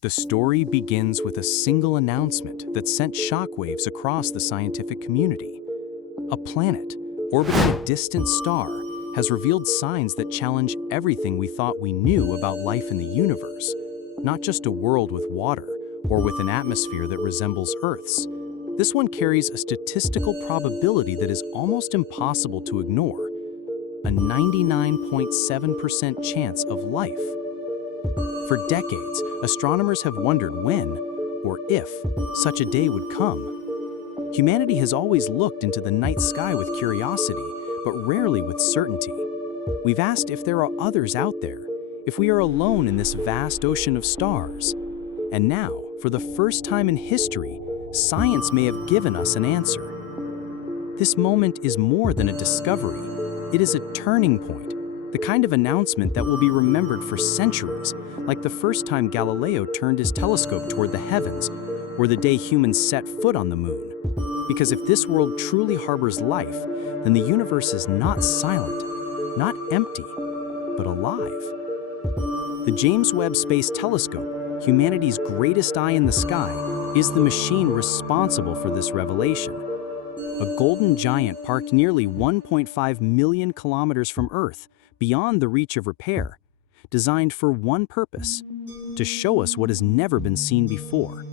The story begins with a single announcement that sent shockwaves across the scientific community. A planet, orbiting a distant star, has revealed signs that challenge everything we thought we knew about life in the universe. Not just a world with water, or with an atmosphere that resembles Earth's. This one carries a statistical probability that is almost impossible to ignore. A 99.7% chance of life. For decades, astronomers have wondered when, or if, such a day would come. Humanity has always looked into the night sky with curiosity, but rarely with certainty. We've asked if there are others out there, if we are alone in this vast ocean of stars. And now, for the first time in history, science may have given us an answer. This moment is more than a discovery. It is a turning point. The kind of announcement that will be remembered for centuries, like the first time Galileo turned his telescope toward the heavens, or the day humans set foot on the moon. Because if this world truly harbors life, then the universe is not silent, not empty, but alive. The James Webb Space Telescope, humanity's greatest eye in the sky, is the machine responsible for this revelation. A golden giant parked nearly 1.5 million kilometers from Earth, beyond the reach of repair, designed for one purpose: to show us what has never been seen before.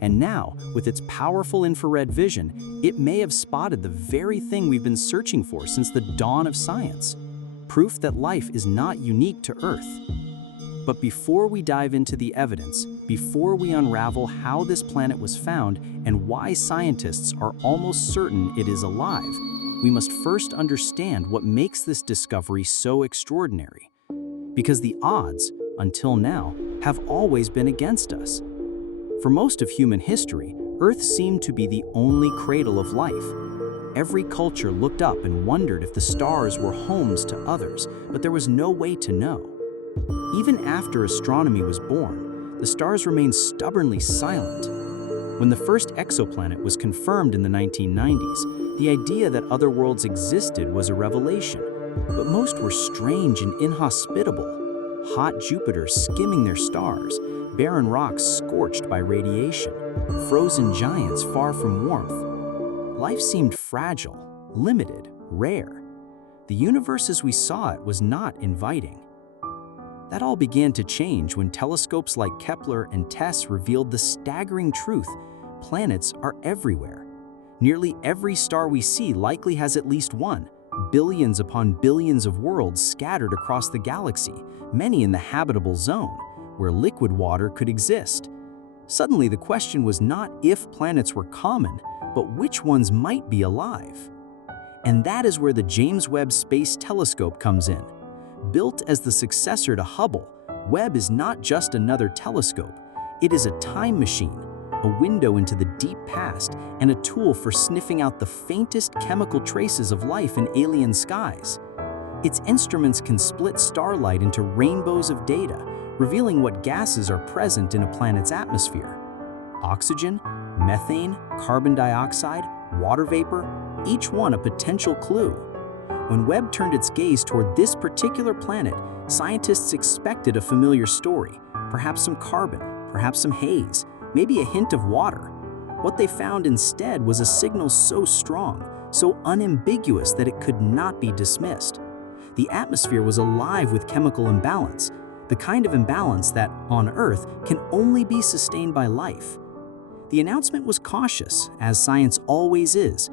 And now, with its powerful infrared vision, it may have spotted the very thing we've been searching for since the dawn of science: proof that life is not unique to Earth. But before we dive into the evidence, before we unravel how this planet was found and why scientists are almost certain it is alive, we must first understand what makes this discovery so extraordinary. Because the odds, until now, have always been against us. For most of human history, Earth seemed to be the only cradle of life. Every culture looked up and wondered if the stars were homes to others, but there was no way to know. Even after astronomy was born, the stars remained stubbornly silent. When the first exoplanet was confirmed in the 1990s, the idea that other worlds existed was a revelation, but most were strange and inhospitable. Hot Jupiter skimming their stars, barren rocks scorched by radiation, frozen giants far from warmth. Life seemed fragile, limited, rare. The universe as we saw it was not inviting. That all began to change when telescopes like Kepler and TESS revealed the staggering truth: planets are everywhere. Nearly every star we see likely has at least one, billions upon billions of worlds scattered across the galaxy, many in the habitable zone, where liquid water could exist. Suddenly, the question was not if planets were common, but which ones might be alive. And that is where the James Webb Space Telescope comes in. Built as the successor to Hubble, Webb is not just another telescope. It is a time machine, a window into the deep past, and a tool for sniffing out the faintest chemical traces of life in alien skies. Its instruments can split starlight into rainbows of data, revealing what gases are present in a planet's atmosphere. Oxygen, methane, carbon dioxide, water vapor, each one a potential clue. When Webb turned its gaze toward this particular planet, scientists expected a familiar story, perhaps some carbon, perhaps some haze, maybe a hint of water. What they found instead was a signal so strong, so unambiguous that it could not be dismissed. The atmosphere was alive with chemical imbalance, the kind of imbalance that, on Earth, can only be sustained by life. The announcement was cautious, as science always is.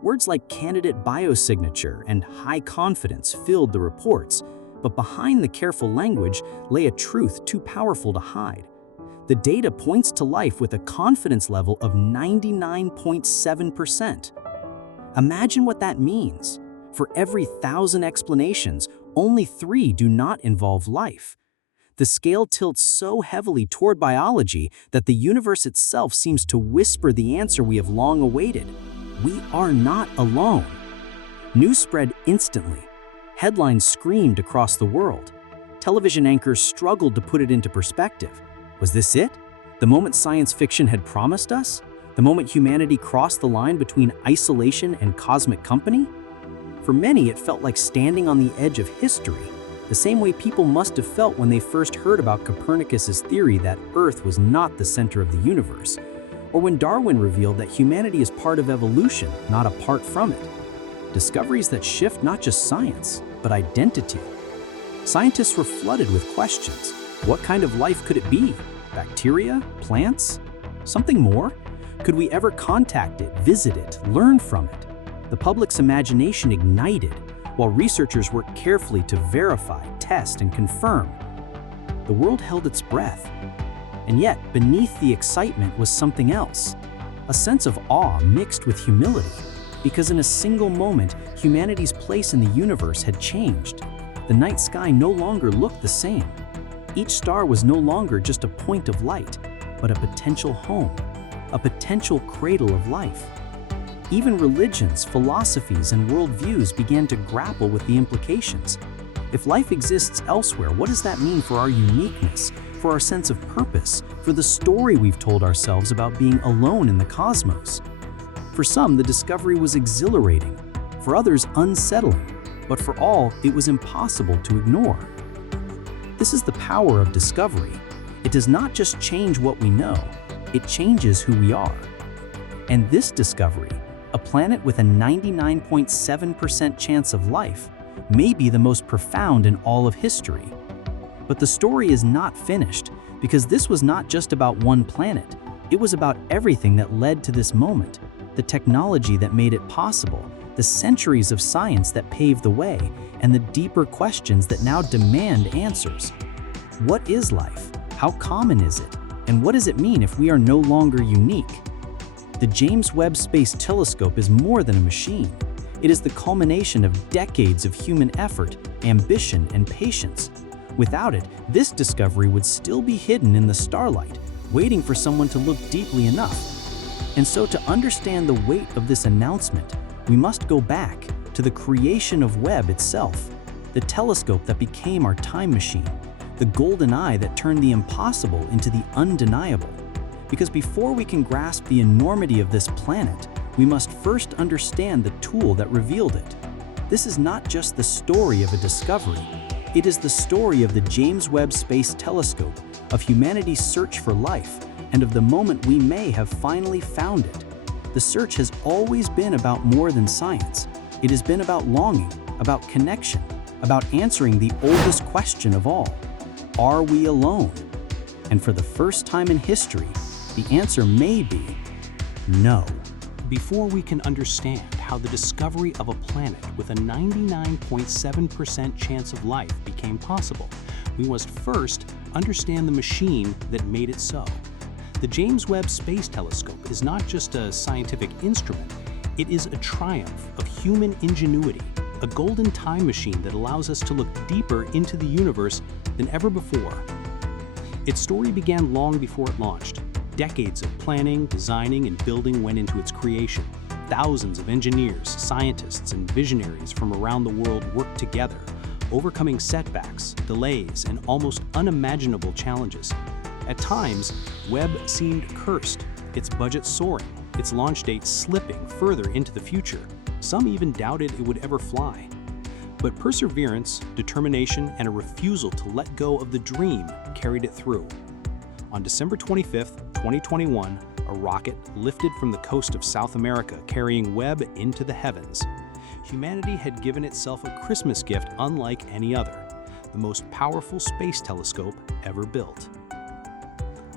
Words like candidate biosignature and high confidence filled the reports, but behind the careful language lay a truth too powerful to hide. The data points to life with a confidence level of 99.7%. Imagine what that means. For every 1,000 explanations, only 3 do not involve life. The scale tilts so heavily toward biology that the universe itself seems to whisper the answer we have long awaited. We are not alone. News spread instantly. Headlines screamed across the world. Television anchors struggled to put it into perspective. Was this it? The moment science fiction had promised us? The moment humanity crossed the line between isolation and cosmic company? For many, it felt like standing on the edge of history. the same way people must have felt when they first heard about Copernicus's theory that Earth was not the center of the universe, or when Darwin revealed that humanity is part of evolution, not apart from it. Discoveries that shift not just science, but identity. Scientists were flooded with questions. What kind of life could it be? Bacteria? Plants? Something more? Could we ever contact it, visit it, learn from it? The public's imagination ignited, while researchers worked carefully to verify, test, and confirm. The world held its breath. And yet, beneath the excitement was something else. A sense of awe mixed with humility, because in a single moment, humanity's place in the universe had changed. The night sky no longer looked the same. Each star was no longer just a point of light, but a potential home, a potential cradle of life. Even religions, philosophies, and worldviews began to grapple with the implications. If life exists elsewhere, what does that mean for our uniqueness, for our sense of purpose, for the story we've told ourselves about being alone in the cosmos? For some, the discovery was exhilarating, for others, unsettling, but for all, it was impossible to ignore. This is the power of discovery. It does not just change what we know, it changes who we are. And this discovery, a planet with a 99.7% chance of life, may be the most profound in all of history. But the story is not finished, because this was not just about one planet. It was about everything that led to this moment, the technology that made it possible, the centuries of science that paved the way, and the deeper questions that now demand answers. What is life? How common is it? And what does it mean if we are no longer unique? The James Webb Space Telescope is more than a machine. It is the culmination of decades of human effort, ambition, and patience. Without it, this discovery would still be hidden in the starlight, waiting for someone to look deeply enough. And so to understand the weight of this announcement, we must go back to the creation of Webb itself, the telescope that became our time machine, the golden eye that turned the impossible into the undeniable. Because before we can grasp the enormity of this planet, we must first understand the tool that revealed it. This is not just the story of a discovery. It is the story of the James Webb Space Telescope, of humanity's search for life, and of the moment we may have finally found it. The search has always been about more than science. It has been about longing, about connection, about answering the oldest question of all. Are we alone? And for the first time in history, the answer may be no. Before we can understand how the discovery of a planet with a 99.7% chance of life became possible, we must first understand the machine that made it so. The James Webb Space Telescope is not just a scientific instrument, it is a triumph of human ingenuity, a golden time machine that allows us to look deeper into the universe than ever before. Its story began long before it launched. Decades of planning, designing, and building went into its creation. Thousands of engineers, scientists, and visionaries from around the world worked together, overcoming setbacks, delays, and almost unimaginable challenges. At times, Webb seemed cursed, its budget soaring, its launch date slipping further into the future. Some even doubted it would ever fly. But perseverance, determination, and a refusal to let go of the dream carried it through. On December 25, 2021, a rocket lifted from the coast of South America carrying Webb into the heavens. Humanity had given itself a Christmas gift unlike any other, the most powerful space telescope ever built.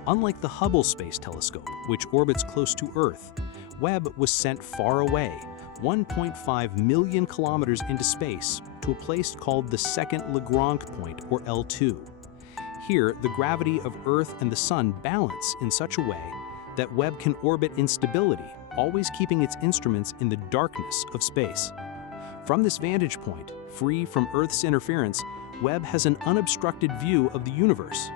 Unlike the Hubble Space Telescope, which orbits close to Earth, Webb was sent far away, 1.5 million kilometers into space, to a place called the Second Lagrange Point, or L2. Here, the gravity of Earth and the Sun balance in such a way that Webb can orbit in stability, always keeping its instruments in the darkness of space. From this vantage point, free from Earth's interference, Webb has an unobstructed view of the universe.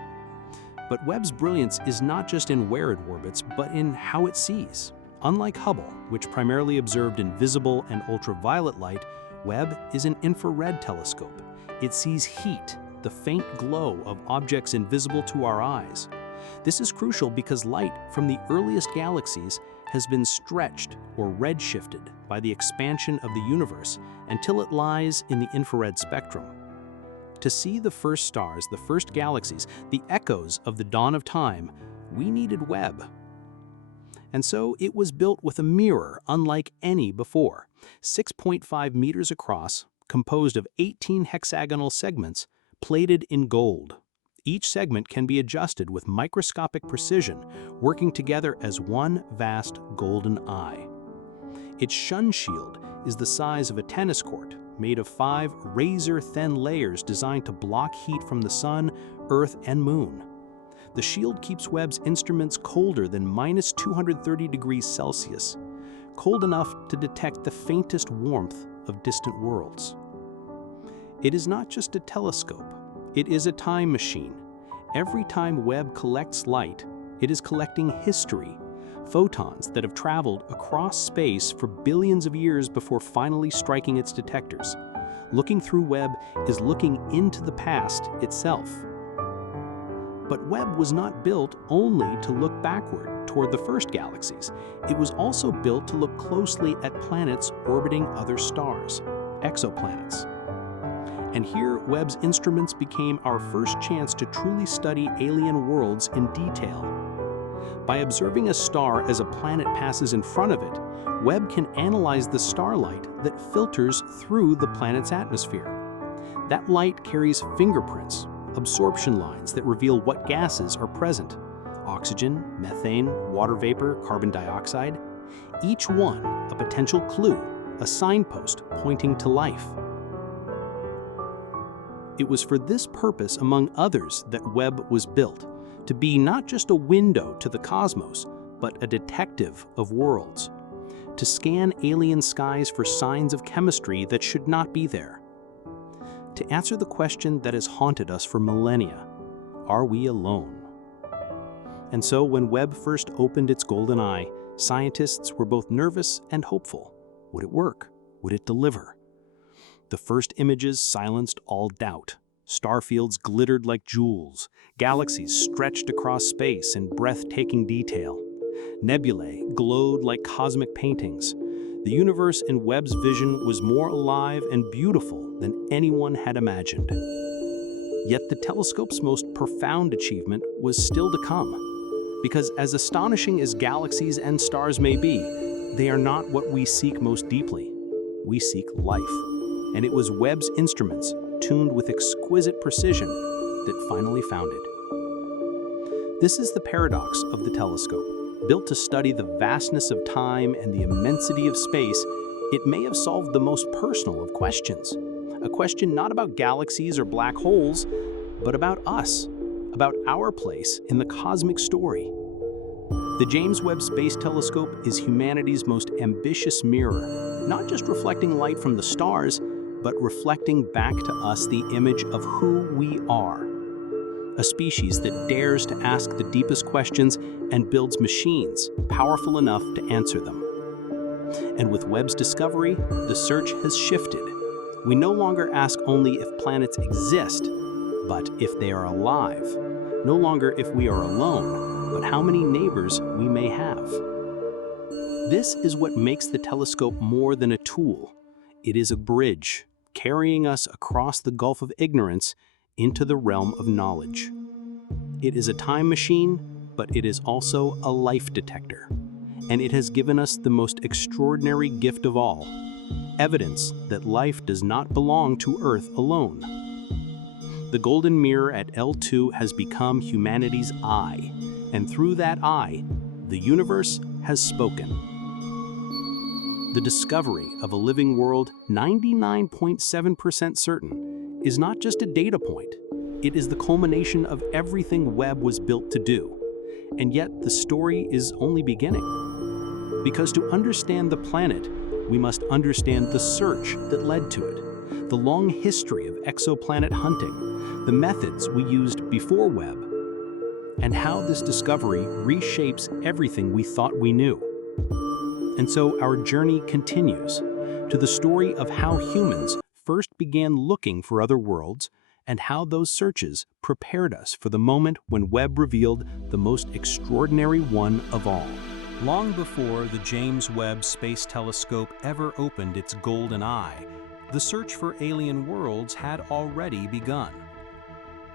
But Webb's brilliance is not just in where it orbits, but in how it sees. Unlike Hubble, which primarily observed in visible and ultraviolet light, Webb is an infrared telescope. It sees heat, the faint glow of objects invisible to our eyes. This is crucial because light from the earliest galaxies has been stretched or redshifted by the expansion of the universe until it lies in the infrared spectrum. To see the first stars, the first galaxies, the echoes of the dawn of time, we needed Webb. And so it was built with a mirror unlike any before, 6.5 meters across, composed of 18 hexagonal segments, plated in gold. Each segment can be adjusted with microscopic precision, working together as one vast golden eye. Its shun shield is the size of a tennis court, made of 5 razor-thin layers designed to block heat from the sun, earth, and moon. The shield keeps Webb's instruments colder than -230 degrees Celsius, cold enough to detect the faintest warmth of distant worlds. It is not just a telescope, it is a time machine. Every time Webb collects light, it is collecting history, photons that have traveled across space for billions of years before finally striking its detectors. Looking through Webb is looking into the past itself. But Webb was not built only to look backward toward the first galaxies. It was also built to look closely at planets orbiting other stars, exoplanets. And here, Webb's instruments became our first chance to truly study alien worlds in detail. By observing a star as a planet passes in front of it, Webb can analyze the starlight that filters through the planet's atmosphere. That light carries fingerprints, absorption lines that reveal what gases are present: oxygen, methane, water vapor, carbon dioxide. Each one a potential clue, a signpost pointing to life. It was for this purpose, among others, that Webb was built, to be not just a window to the cosmos, but a detective of worlds, to scan alien skies for signs of chemistry that should not be there, to answer the question that has haunted us for millennia: are we alone? And so when Webb first opened its golden eye, scientists were both nervous and hopeful. Would it work? Would it deliver? The first images silenced all doubt. Star fields glittered like jewels. Galaxies stretched across space in breathtaking detail. Nebulae glowed like cosmic paintings. The universe in Webb's vision was more alive and beautiful than anyone had imagined. Yet the telescope's most profound achievement was still to come. Because as astonishing as galaxies and stars may be, they are not what we seek most deeply. We seek life. And it was Webb's instruments, tuned with exquisite precision, that finally found it. This is the paradox of the telescope. Built to study the vastness of time and the immensity of space, it may have solved the most personal of questions. A question not about galaxies or black holes, but about us, about our place in the cosmic story. The James Webb Space Telescope is humanity's most ambitious mirror, not just reflecting light from the stars, but reflecting back to us the image of who we are. A species that dares to ask the deepest questions and builds machines powerful enough to answer them. And with Webb's discovery, the search has shifted. We no longer ask only if planets exist, but if they are alive. No longer if we are alone, but how many neighbors we may have. This is what makes the telescope more than a tool. It is a bridge, carrying us across the gulf of ignorance into the realm of knowledge. It is a time machine, but it is also a life detector. And it has given us the most extraordinary gift of all, evidence that life does not belong to Earth alone. The golden mirror at L2 has become humanity's eye, and through that eye, the universe has spoken. The discovery of a living world 99.7% certain is not just a data point. It is the culmination of everything Webb was built to do. And yet the story is only beginning. Because to understand the planet, we must understand the search that led to it, the long history of exoplanet hunting, the methods we used before Webb, and how this discovery reshapes everything we thought we knew. And so our journey continues to the story of how humans first began looking for other worlds and how those searches prepared us for the moment when Webb revealed the most extraordinary one of all. Long before the James Webb Space Telescope ever opened its golden eye, the search for alien worlds had already begun.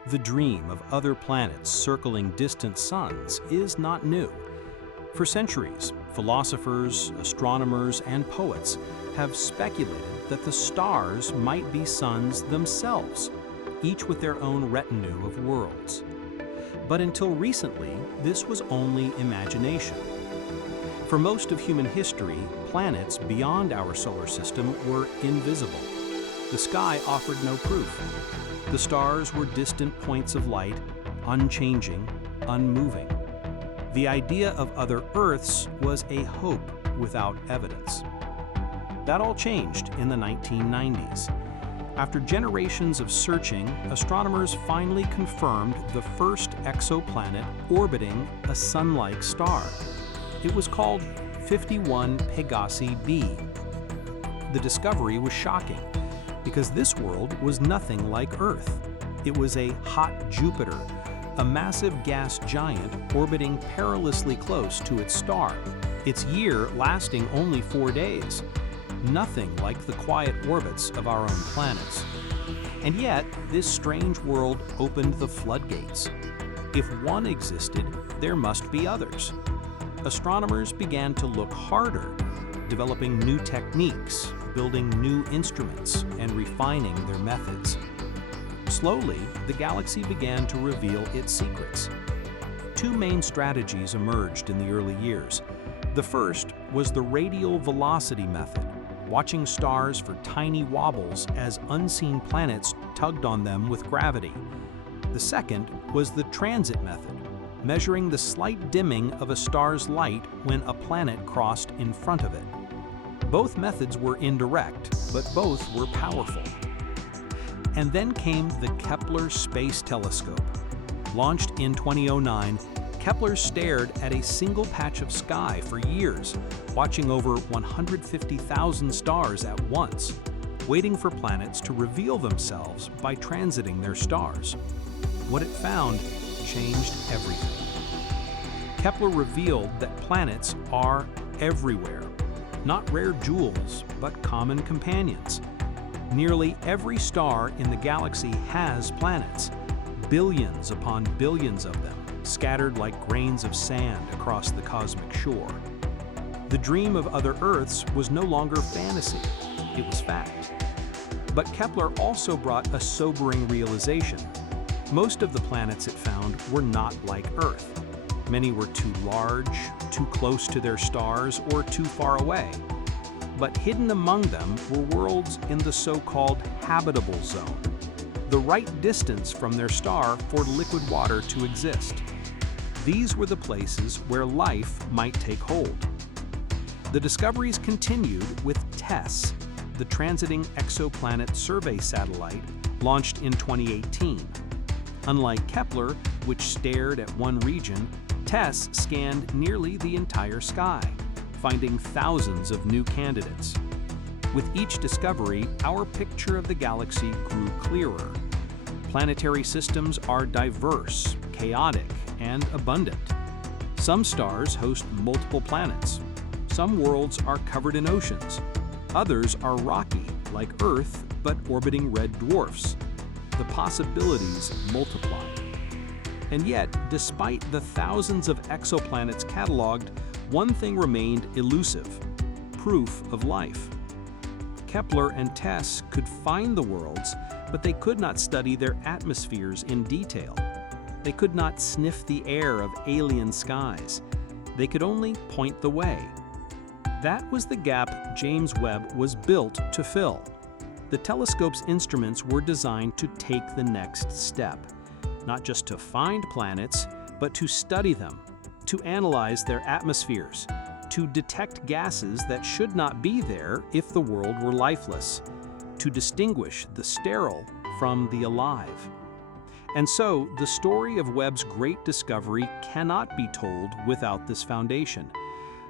The dream of other planets circling distant suns is not new. For centuries, philosophers, astronomers, and poets have speculated that the stars might be suns themselves, each with their own retinue of worlds. But until recently, this was only imagination. For most of human history, planets beyond our solar system were invisible. The sky offered no proof. The stars were distant points of light, unchanging, unmoving. The idea of other Earths was a hope without evidence. That all changed in the 1990s. After generations of searching, astronomers finally confirmed the first exoplanet orbiting a sun-like star. It was called 51 Pegasi b. The discovery was shocking because this world was nothing like Earth. It was a hot Jupiter, a massive gas giant orbiting perilously close to its star, its year lasting only 4 days. Nothing like the quiet orbits of our own planets. And yet, this strange world opened the floodgates. If one existed, there must be others. Astronomers began to look harder, developing new techniques, building new instruments, and refining their methods. Slowly, the galaxy began to reveal its secrets. Two main strategies emerged in the early years. The first was the radial velocity method, watching stars for tiny wobbles as unseen planets tugged on them with gravity. The second was the transit method, measuring the slight dimming of a star's light when a planet crossed in front of it. Both methods were indirect, but both were powerful. And then came the Kepler Space Telescope. Launched in 2009, Kepler stared at a single patch of sky for years, watching over 150,000 stars at once, waiting for planets to reveal themselves by transiting their stars. What it found changed everything. Kepler revealed that planets are everywhere, not rare jewels, but common companions. Nearly every star in the galaxy has planets, billions upon billions of them, scattered like grains of sand across the cosmic shore. The dream of other Earths was no longer fantasy, it was fact. But Kepler also brought a sobering realization. Most of the planets it found were not like Earth. Many were too large, too close to their stars, or too far away. But hidden among them were worlds in the so-called habitable zone, the right distance from their star for liquid water to exist. These were the places where life might take hold. The discoveries continued with TESS, the Transiting Exoplanet Survey Satellite, launched in 2018. Unlike Kepler, which stared at one region, TESS scanned nearly the entire sky, finding thousands of new candidates. With each discovery, our picture of the galaxy grew clearer. Planetary systems are diverse, chaotic, and abundant. Some stars host multiple planets. Some worlds are covered in oceans. Others are rocky, like Earth, but orbiting red dwarfs. The possibilities multiply. And yet, despite the thousands of exoplanets cataloged, one thing remained elusive: proof of life. Kepler and TESS could find the worlds, but they could not study their atmospheres in detail. They could not sniff the air of alien skies. They could only point the way. That was the gap James Webb was built to fill. The telescope's instruments were designed to take the next step, not just to find planets, but to study them, to analyze their atmospheres, to detect gases that should not be there if the world were lifeless, to distinguish the sterile from the alive. And so, the story of Webb's great discovery cannot be told without this foundation.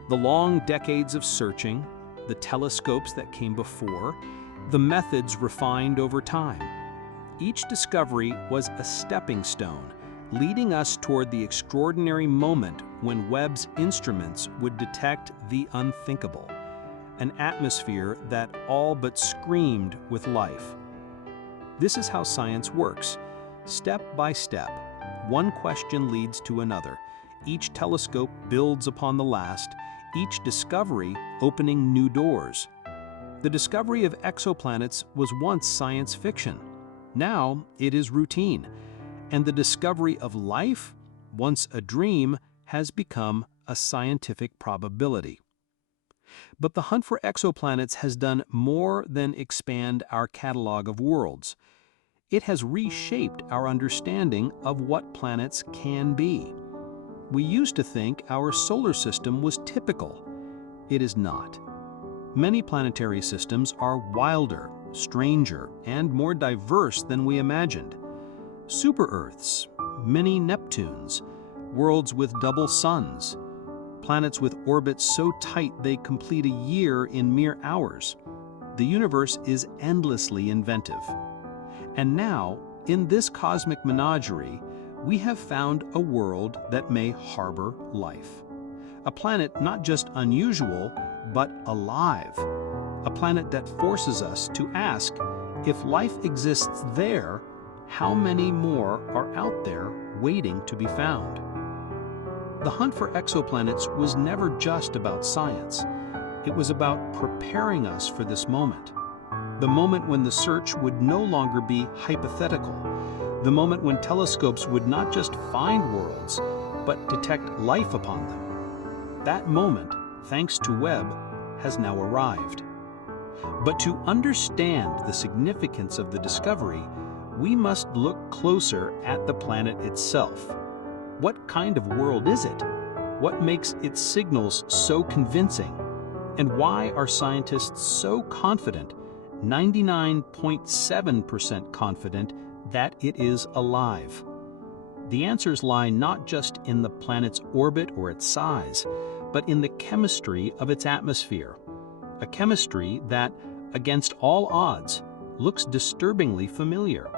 The long decades of searching, the telescopes that came before, the methods refined over time. Each discovery was a stepping stone, leading us toward the extraordinary moment when Webb's instruments would detect the unthinkable. an atmosphere that all but screamed with life. This is how science works. Step by step, one question leads to another. Each telescope builds upon the last, each discovery opening new doors. The discovery of exoplanets was once science fiction. Now it is routine. And the discovery of life, once a dream, has become a scientific probability. But the hunt for exoplanets has done more than expand our catalog of worlds. It has reshaped our understanding of what planets can be. We used to think our solar system was typical. It is not. Many planetary systems are wilder, stranger, and more diverse than we imagined. Super-Earths, mini Neptunes, worlds with double suns, planets with orbits so tight they complete a year in mere hours. The universe is endlessly inventive. And now, in this cosmic menagerie, we have found a world that may harbor life. A planet not just unusual, but alive. A planet that forces us to ask, if life exists there, how many more are out there waiting to be found? The hunt for exoplanets was never just about science. It was about preparing us for this moment. The moment when the search would no longer be hypothetical. The moment when telescopes would not just find worlds, but detect life upon them. That moment, thanks to Webb, has now arrived. But to understand the significance of the discovery, we must look closer at the planet itself. What kind of world is it? What makes its signals so convincing? And why are scientists so confident, 99.7% confident, that it is alive? The answers lie not just in the planet's orbit or its size, but in the chemistry of its atmosphere. A chemistry that, against all odds, looks disturbingly familiar.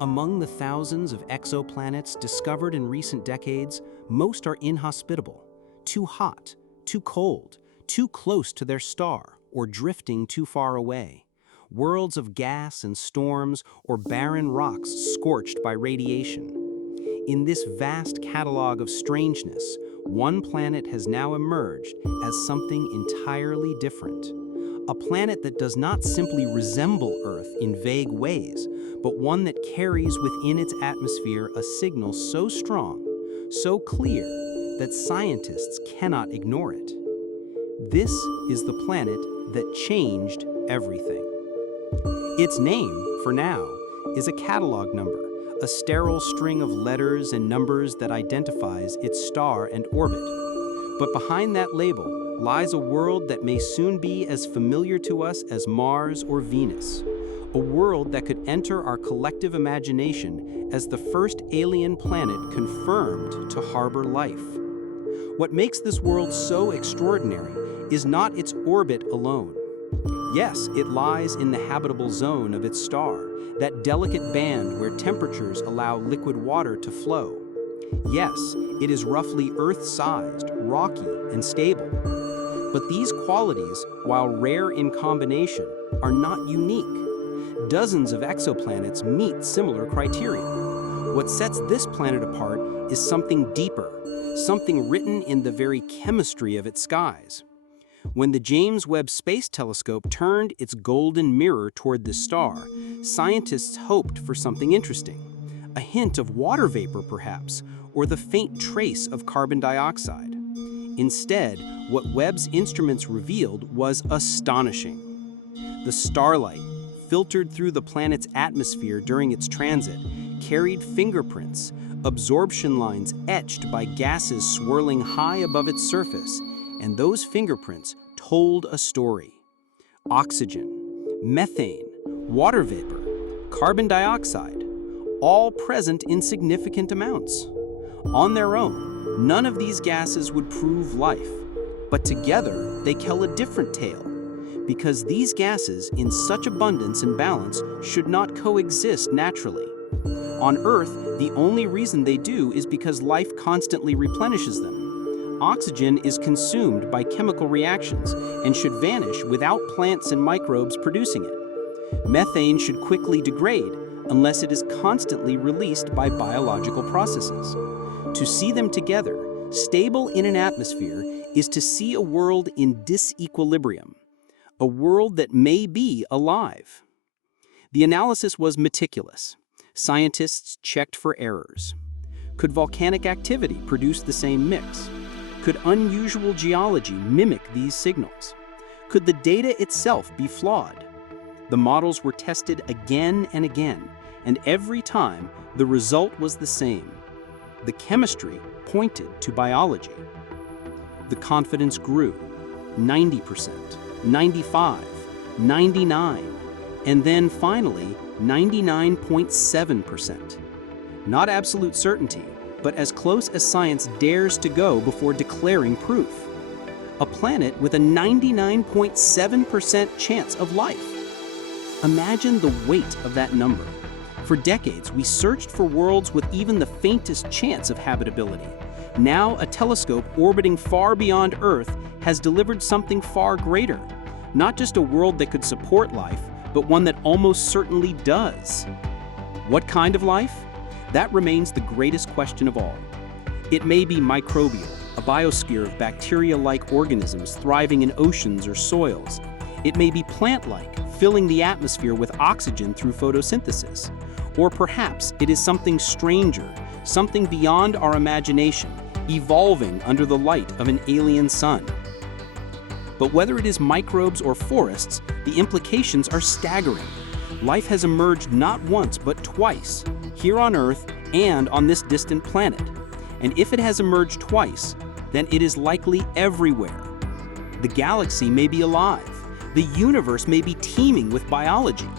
Among the thousands of exoplanets discovered in recent decades, most are inhospitable, too hot, too cold, too close to their star, or drifting too far away. Worlds of gas and storms, or barren rocks scorched by radiation. In this vast catalog of strangeness, one planet has now emerged as something entirely different. A planet that does not simply resemble Earth in vague ways, but one that carries within its atmosphere a signal so strong, so clear, that scientists cannot ignore it. This is the planet that changed everything. Its name, for now, is a catalog number, a sterile string of letters and numbers that identifies its star and orbit. But behind that label lies a world that may soon be as familiar to us as Mars or Venus. A world that could enter our collective imagination as the first alien planet confirmed to harbor life. What makes this world so extraordinary is not its orbit alone. Yes, it lies in the habitable zone of its star, that delicate band where temperatures allow liquid water to flow. Yes, it is roughly Earth-sized, rocky, and stable. But these qualities, while rare in combination, are not unique. Dozens of exoplanets meet similar criteria. What sets this planet apart is something deeper, something written in the very chemistry of its skies. When the James Webb Space Telescope turned its golden mirror toward the star, scientists hoped for something interesting. A hint of water vapor, perhaps, or the faint trace of carbon dioxide. Instead, what Webb's instruments revealed was astonishing. The starlight, filtered through the planet's atmosphere during its transit, carried fingerprints, absorption lines etched by gases swirling high above its surface, and those fingerprints told a story. Oxygen, methane, water vapor, carbon dioxide, all present in significant amounts. On their own, none of these gases would prove life, but together they tell a different tale, because these gases, in such abundance and balance, should not coexist naturally. On Earth, the only reason they do is because life constantly replenishes them. Oxygen is consumed by chemical reactions and should vanish without plants and microbes producing it. Methane should quickly degrade unless it is constantly released by biological processes. To see them together, stable in an atmosphere, is to see a world in disequilibrium, a world that may be alive. The analysis was meticulous. Scientists checked for errors. Could volcanic activity produce the same mix? Could unusual geology mimic these signals? Could the data itself be flawed? The models were tested again and again, and every time the result was the same. The chemistry pointed to biology. The confidence grew. 90%, 95%, 99%, and then finally 99.7%. Not absolute certainty, but as close as science dares to go before declaring proof. A planet with a 99.7% chance of life. Imagine the weight of that number. For decades, we searched for worlds with even the faintest chance of habitability. Now, a telescope orbiting far beyond Earth has delivered something far greater. Not just a world that could support life, but one that almost certainly does. What kind of life? That remains the greatest question of all. It may be microbial, a biosphere of bacteria-like organisms thriving in oceans or soils. It may be plant-like, filling the atmosphere with oxygen through photosynthesis. Or perhaps it is something stranger, something beyond our imagination, evolving under the light of an alien sun. But whether it is microbes or forests, the implications are staggering. Life has emerged not once but twice, here on Earth and on this distant planet. And if it has emerged twice, then it is likely everywhere. The galaxy may be alive. The universe may be teeming with biology.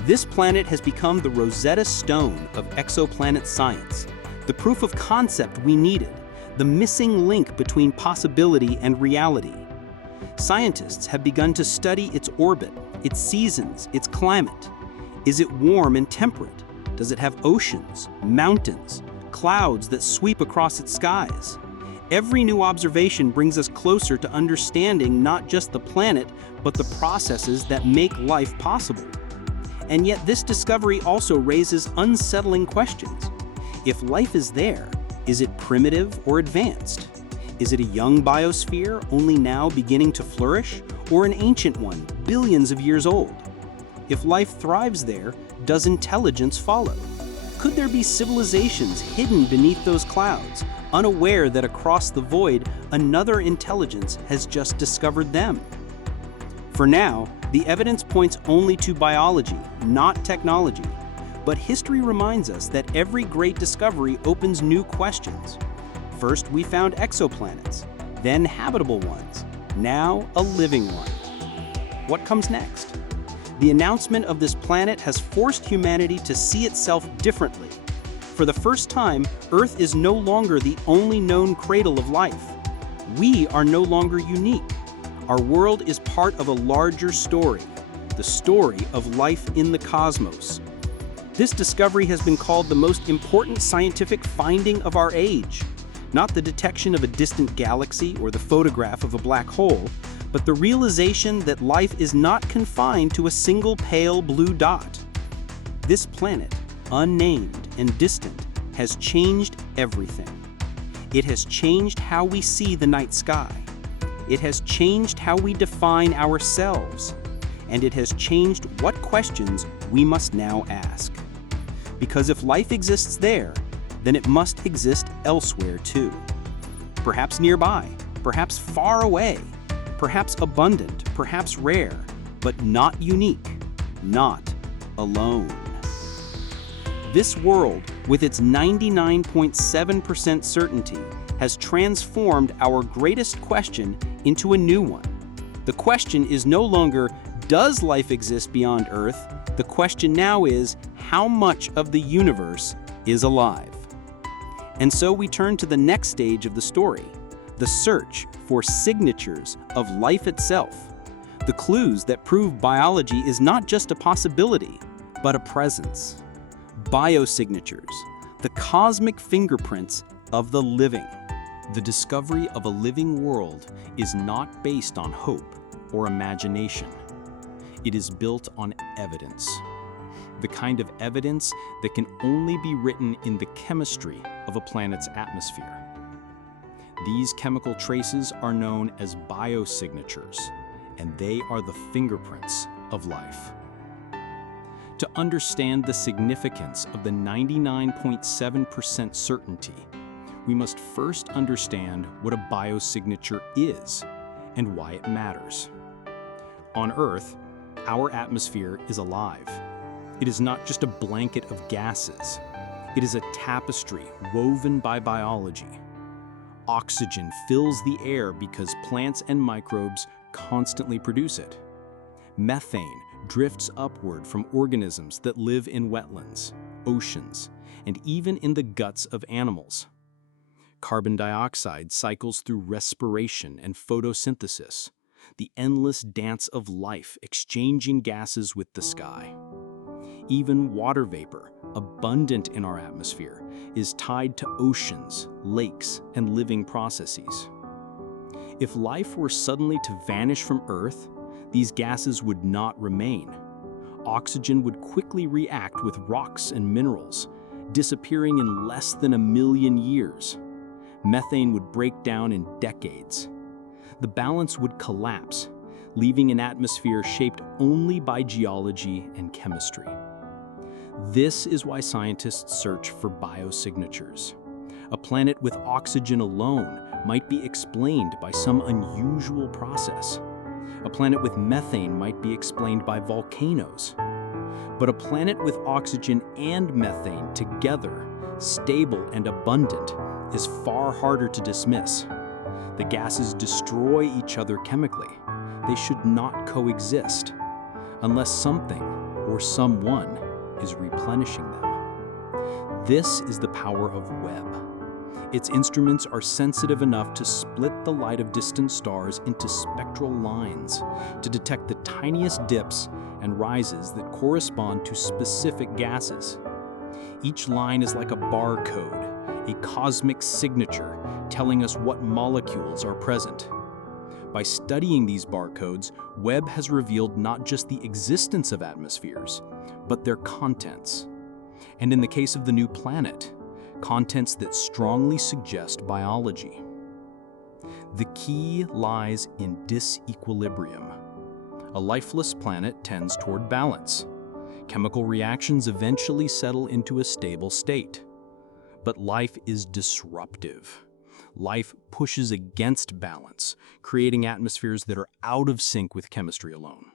This planet has become the Rosetta Stone of exoplanet science, the proof of concept we needed, the missing link between possibility and reality. Scientists have begun to study its orbit, its seasons, its climate. Is it warm and temperate? Does it have oceans, mountains, clouds that sweep across its skies? Every new observation brings us closer to understanding not just the planet, but the processes that make life possible. And yet this discovery also raises unsettling questions. If life is there, is it primitive or advanced? Is it a young biosphere only now beginning to flourish, or an ancient one, billions of years old? If life thrives there, does intelligence follow? Could there be civilizations hidden beneath those clouds, unaware that across the void, another intelligence has just discovered them? For now, the evidence points only to biology, not technology. But history reminds us that every great discovery opens new questions. First, we found exoplanets, then habitable ones, now a living one. What comes next? The announcement of this planet has forced humanity to see itself differently. For the first time, Earth is no longer the only known cradle of life. We are no longer unique. Our world is part of a larger story, the story of life in the cosmos. This discovery has been called the most important scientific finding of our age. Not the detection of a distant galaxy or the photograph of a black hole, but the realization that life is not confined to a single pale blue dot. This planet, unnamed and distant, has changed everything. It has changed how we see the night sky. It has changed how we define ourselves. And it has changed what questions we must now ask. Because if life exists there, then it must exist elsewhere too. Perhaps nearby, perhaps far away, perhaps abundant, perhaps rare, but not unique, not alone. This world, with its 99.7% certainty, has transformed our greatest question into a new one. The question is no longer, does life exist beyond Earth? The question now is, how much of the universe is alive? And so we turn to the next stage of the story, the search for signatures of life itself, the clues that prove biology is not just a possibility, but a presence. Biosignatures, the cosmic fingerprints of the living. The discovery of a living world is not based on hope or imagination. It is built on evidence. The kind of evidence that can only be written in the chemistry of a planet's atmosphere. These chemical traces are known as biosignatures, and they are the fingerprints of life. To understand the significance of the 99.7% certainty, we must first understand what a biosignature is and why it matters. On Earth, our atmosphere is alive. It is not just a blanket of gases. It is a tapestry woven by biology. Oxygen fills the air because plants and microbes constantly produce it. Methane drifts upward from organisms that live in wetlands, oceans, and even in the guts of animals. Carbon dioxide cycles through respiration and photosynthesis, the endless dance of life exchanging gases with the sky. Even water vapor, abundant in our atmosphere, is tied to oceans, lakes, and living processes. If life were suddenly to vanish from Earth, these gases would not remain. Oxygen would quickly react with rocks and minerals, disappearing in less than 1 million years. Methane would break down in decades. The balance would collapse, leaving an atmosphere shaped only by geology and chemistry. This is why scientists search for biosignatures. A planet with oxygen alone might be explained by some unusual process. A planet with methane might be explained by volcanoes. But a planet with oxygen and methane together, stable and abundant, is far harder to dismiss. The gases destroy each other chemically. They should not coexist, unless something or someone is replenishing them. This is the power of Webb. Its instruments are sensitive enough to split the light of distant stars into spectral lines, to detect the tiniest dips and rises that correspond to specific gases. Each line is like a barcode, a cosmic signature telling us what molecules are present. By studying these barcodes, Webb has revealed not just the existence of atmospheres, but their contents. And in the case of the new planet, contents that strongly suggest biology. The key lies in disequilibrium. A lifeless planet tends toward balance. Chemical reactions eventually settle into a stable state. But life is disruptive. Life pushes against balance, creating atmospheres that are out of sync with chemistry alone.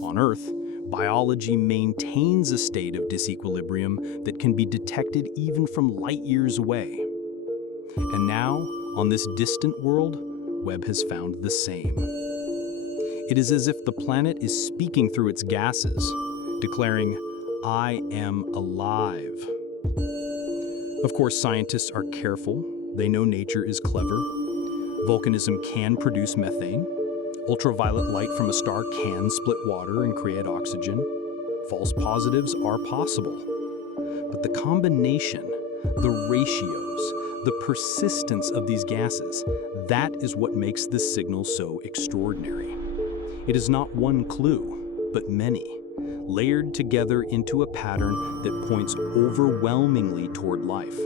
On Earth, biology maintains a state of disequilibrium that can be detected even from light years away. And now, on this distant world, Webb has found the same. It is as if the planet is speaking through its gases, declaring, "I am alive." Of course, scientists are careful. They know nature is clever. Volcanism can produce methane. Ultraviolet light from a star can split water and create oxygen. False positives are possible. But the combination, the ratios, the persistence of these gases, that is what makes this signal so extraordinary. It is not one clue, but many, layered together into a pattern that points overwhelmingly toward life.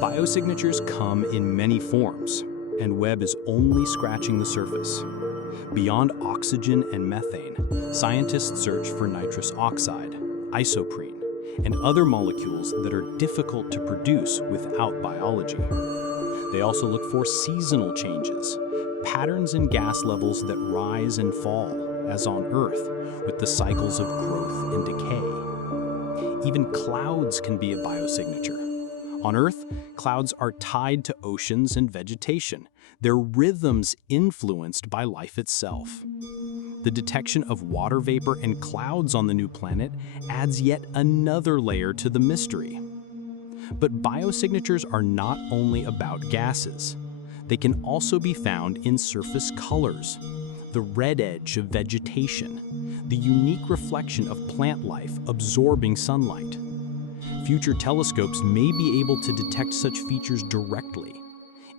Biosignatures come in many forms, and Webb is only scratching the surface. Beyond oxygen and methane, scientists search for nitrous oxide, isoprene, and other molecules that are difficult to produce without biology. They also look for seasonal changes, patterns in gas levels that rise and fall, as on Earth, with the cycles of growth and decay. Even clouds can be a biosignature. On Earth, clouds are tied to oceans and vegetation, their rhythms influenced by life itself. The detection of water vapor and clouds on the new planet adds yet another layer to the mystery. But biosignatures are not only about gases. They can also be found in surface colors, the red edge of vegetation, the unique reflection of plant life absorbing sunlight. Future telescopes may be able to detect such features directly.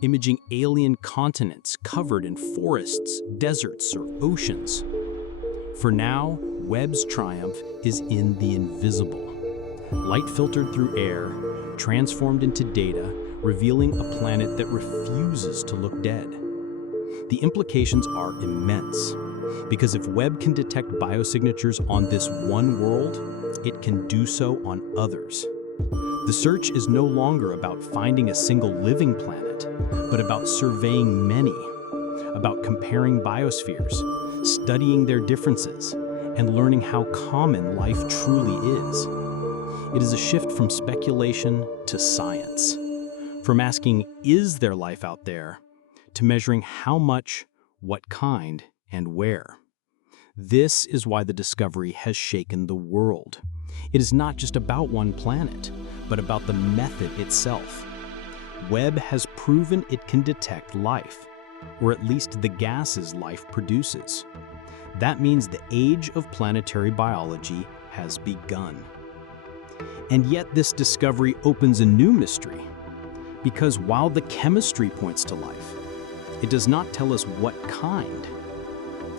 imaging alien continents covered in forests, deserts, or oceans. For now, Webb's triumph is in the invisible. Light filtered through air, transformed into data, revealing a planet that refuses to look dead. The implications are immense, because if Webb can detect biosignatures on this one world, it can do so on others. The search is no longer about finding a single living planet, but about surveying many, about comparing biospheres, studying their differences, and learning how common life truly is. It is a shift from speculation to science, from asking, is there life out there, to measuring how much, what kind, and where. This is why the discovery has shaken the world. It is not just about one planet, but about the method itself. Webb has proven it can detect life, or at least the gases life produces. That means the age of planetary biology has begun. And yet this discovery opens a new mystery, because while the chemistry points to life, it does not tell us what kind.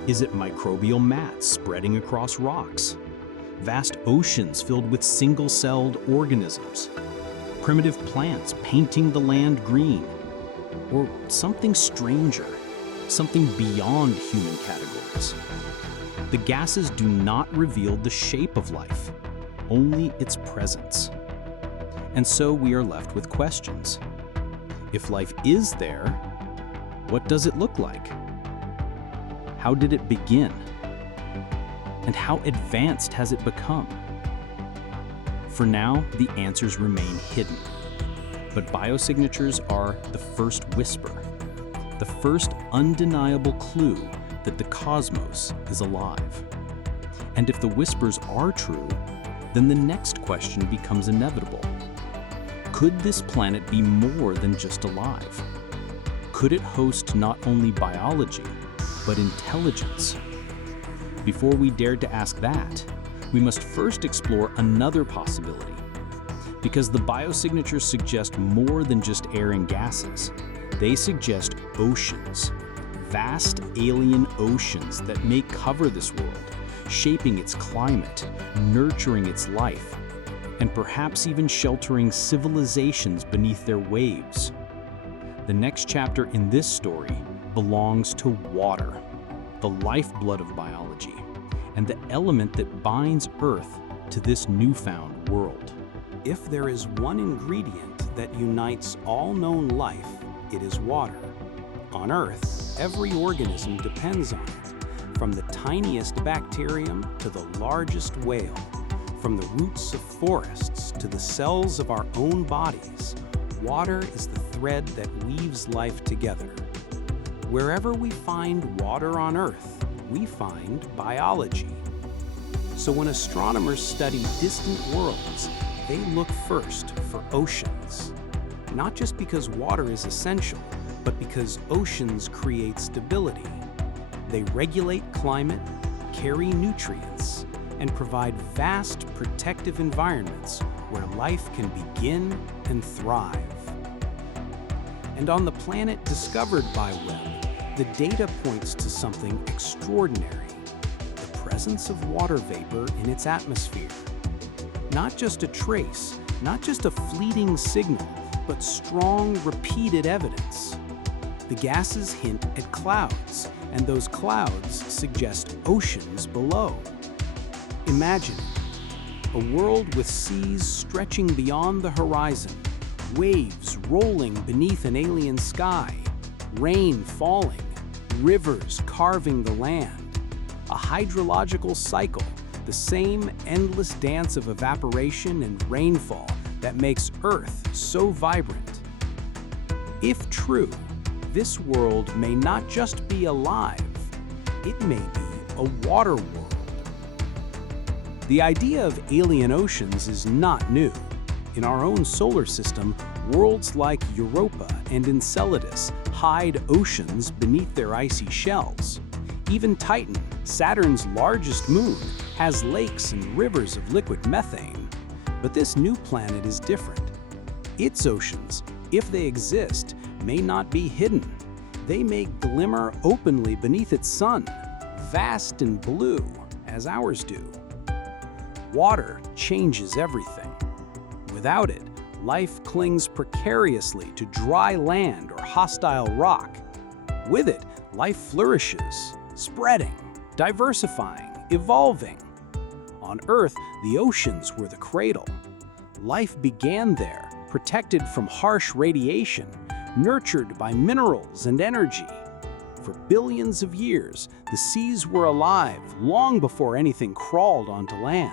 Is it microbial mats spreading across rocks? Vast oceans filled with single-celled organisms? Primitive plants painting the land green? Or something stranger, something beyond human categories? The gases do not reveal the shape of life, only its presence. And so we are left with questions. If life is there, what does it look like? How did it begin? And how advanced has it become? For now, the answers remain hidden. But biosignatures are the first whisper, the first undeniable clue that the cosmos is alive. And if the whispers are true, then the next question becomes inevitable. Could this planet be more than just alive? Could it host not only biology, but intelligence? Before we dare to ask that, we must first explore another possibility. Because the biosignatures suggest more than just air and gases. They suggest oceans, vast alien oceans that may cover this world, shaping its climate, nurturing its life, and perhaps even sheltering civilizations beneath their waves. The next chapter in this story belongs to water, the lifeblood of biology, and the element that binds Earth to this newfound world. If there is one ingredient that unites all known life, it is water. On Earth, every organism depends on it, from the tiniest bacterium to the largest whale, from the roots of forests to the cells of our own bodies. Water is the thread that weaves life together. Wherever we find water on Earth, we find biology. So when astronomers study distant worlds, they look first for oceans. Not just because water is essential, but because oceans create stability. They regulate climate, carry nutrients, and provide vast protective environments where life can begin and thrive. And on the planet discovered by Webb, the data points to something extraordinary: the presence of water vapor in its atmosphere. Not just a trace, not just a fleeting signal, but strong, repeated evidence. The gases hint at clouds, and those clouds suggest oceans below. Imagine a world with seas stretching beyond the horizon, waves rolling beneath an alien sky, rain falling, rivers carving the land, a hydrological cycle, the same endless dance of evaporation and rainfall that makes Earth so vibrant. If true, this world may not just be alive, it may be a water world. The idea of alien oceans is not new. In our own solar system, worlds like Europa and Enceladus hide oceans beneath their icy shells. Even Titan, Saturn's largest moon, has lakes and rivers of liquid methane. But this new planet is different. Its oceans, if they exist, may not be hidden. They may glimmer openly beneath its sun, vast and blue, as ours do. Water changes everything. Without it, life clings precariously to dry land or hostile rock. With it, life flourishes, spreading, diversifying, evolving. On Earth, the oceans were the cradle. Life began there, protected from harsh radiation, nurtured by minerals and energy. For billions of years, the seas were alive long before anything crawled onto land.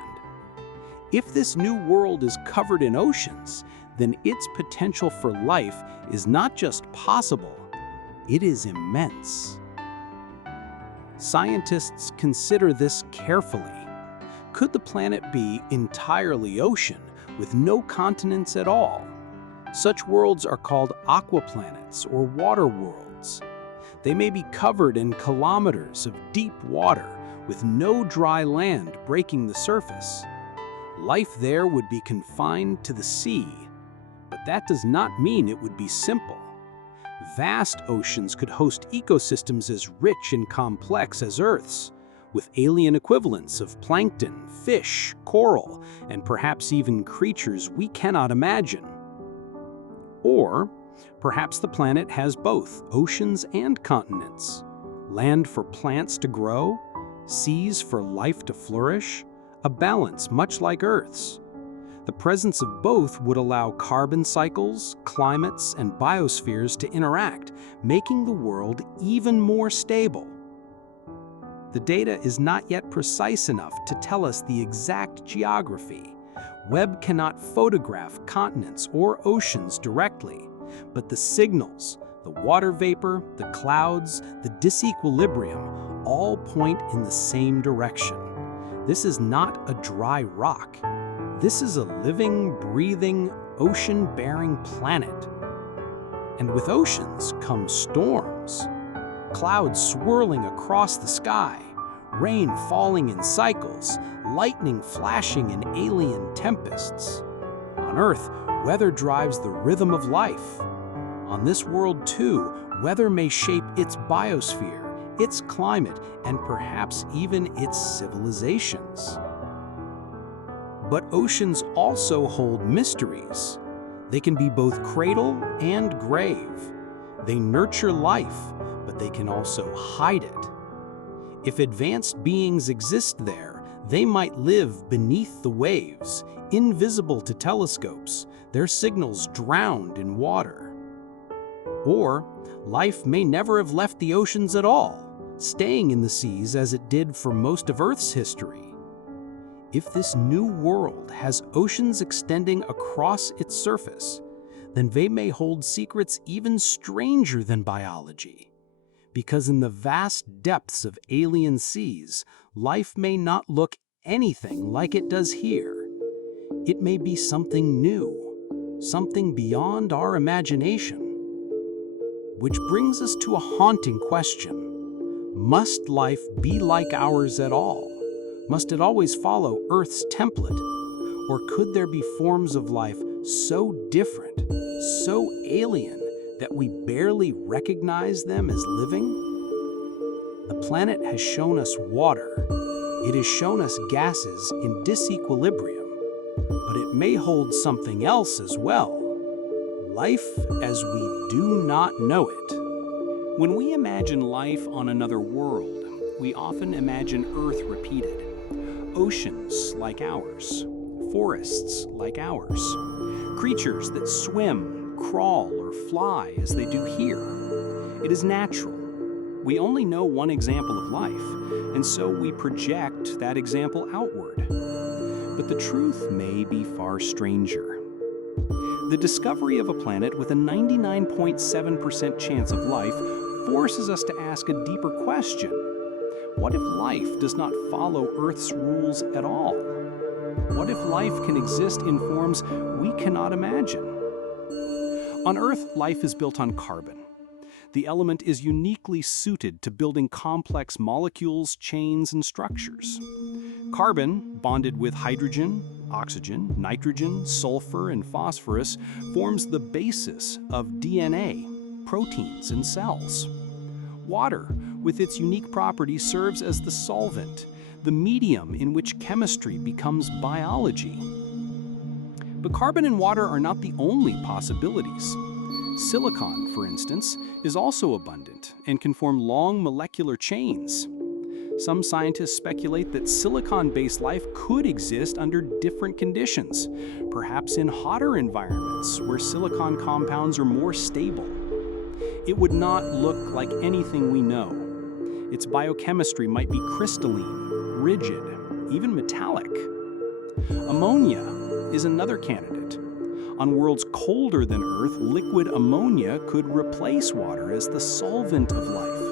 If this new world is covered in oceans, then its potential for life is not just possible, it is immense. Scientists consider this carefully. Could the planet be entirely ocean with no continents at all? Such worlds are called aquaplanets or water worlds. They may be covered in kilometers of deep water with no dry land breaking the surface. Life there would be confined to the sea, but that does not mean it would be simple. Vast oceans could host ecosystems as rich and complex as Earth's, with alien equivalents of plankton, fish, coral, and perhaps even creatures we cannot imagine. Or perhaps the planet has both oceans and continents, land for plants to grow, seas for life to flourish, a balance much like Earth's. The presence of both would allow carbon cycles, climates, and biospheres to interact, making the world even more stable. The data is not yet precise enough to tell us the exact geography. Webb cannot photograph continents or oceans directly, but the signals, the water vapor, the clouds, the disequilibrium, all point in the same direction. This is not a dry rock. This is a living, breathing, ocean-bearing planet. And with oceans come storms, clouds swirling across the sky, rain falling in cycles, lightning flashing in alien tempests. On Earth, weather drives the rhythm of life. On this world, too, weather may shape its biosphere, its climate, and perhaps even its civilizations. But oceans also hold mysteries. They can be both cradle and grave. They nurture life, but they can also hide it. If advanced beings exist there, they might live beneath the waves, invisible to telescopes, their signals drowned in water. Or life may never have left the oceans at all, staying in the seas as it did for most of Earth's history. If this new world has oceans extending across its surface, then they may hold secrets even stranger than biology. Because in the vast depths of alien seas, life may not look anything like it does here. It may be something new, something beyond our imagination. Which brings us to a haunting question. Must life be like ours at all? Must it always follow Earth's template? Or could there be forms of life so different, so alien, that we barely recognize them as living? The planet has shown us water. It has shown us gases in disequilibrium, but it may hold something else as well. Life as we do not know it. When we imagine life on another world, we often imagine Earth repeated. Oceans like ours, forests like ours, creatures that swim, crawl, or fly as they do here. It is natural. We only know one example of life, and so we project that example outward. But the truth may be far stranger. The discovery of a planet with a 99.7% chance of life forces us to ask a deeper question. What if life does not follow Earth's rules at all? What if life can exist in forms we cannot imagine? On Earth, life is built on carbon. The element is uniquely suited to building complex molecules, chains, and structures. Carbon, bonded with hydrogen, oxygen, nitrogen, sulfur, and phosphorus, forms the basis of DNA. proteins in cells. Water, with its unique properties, serves as the solvent, the medium in which chemistry becomes biology. But carbon and water are not the only possibilities. Silicon, for instance, is also abundant and can form long molecular chains. Some scientists speculate that silicon-based life could exist under different conditions, perhaps in hotter environments where silicon compounds are more stable. It would not look like anything we know. Its biochemistry might be crystalline, rigid, even metallic. Ammonia is another candidate. On worlds colder than Earth, liquid ammonia could replace water as the solvent of life.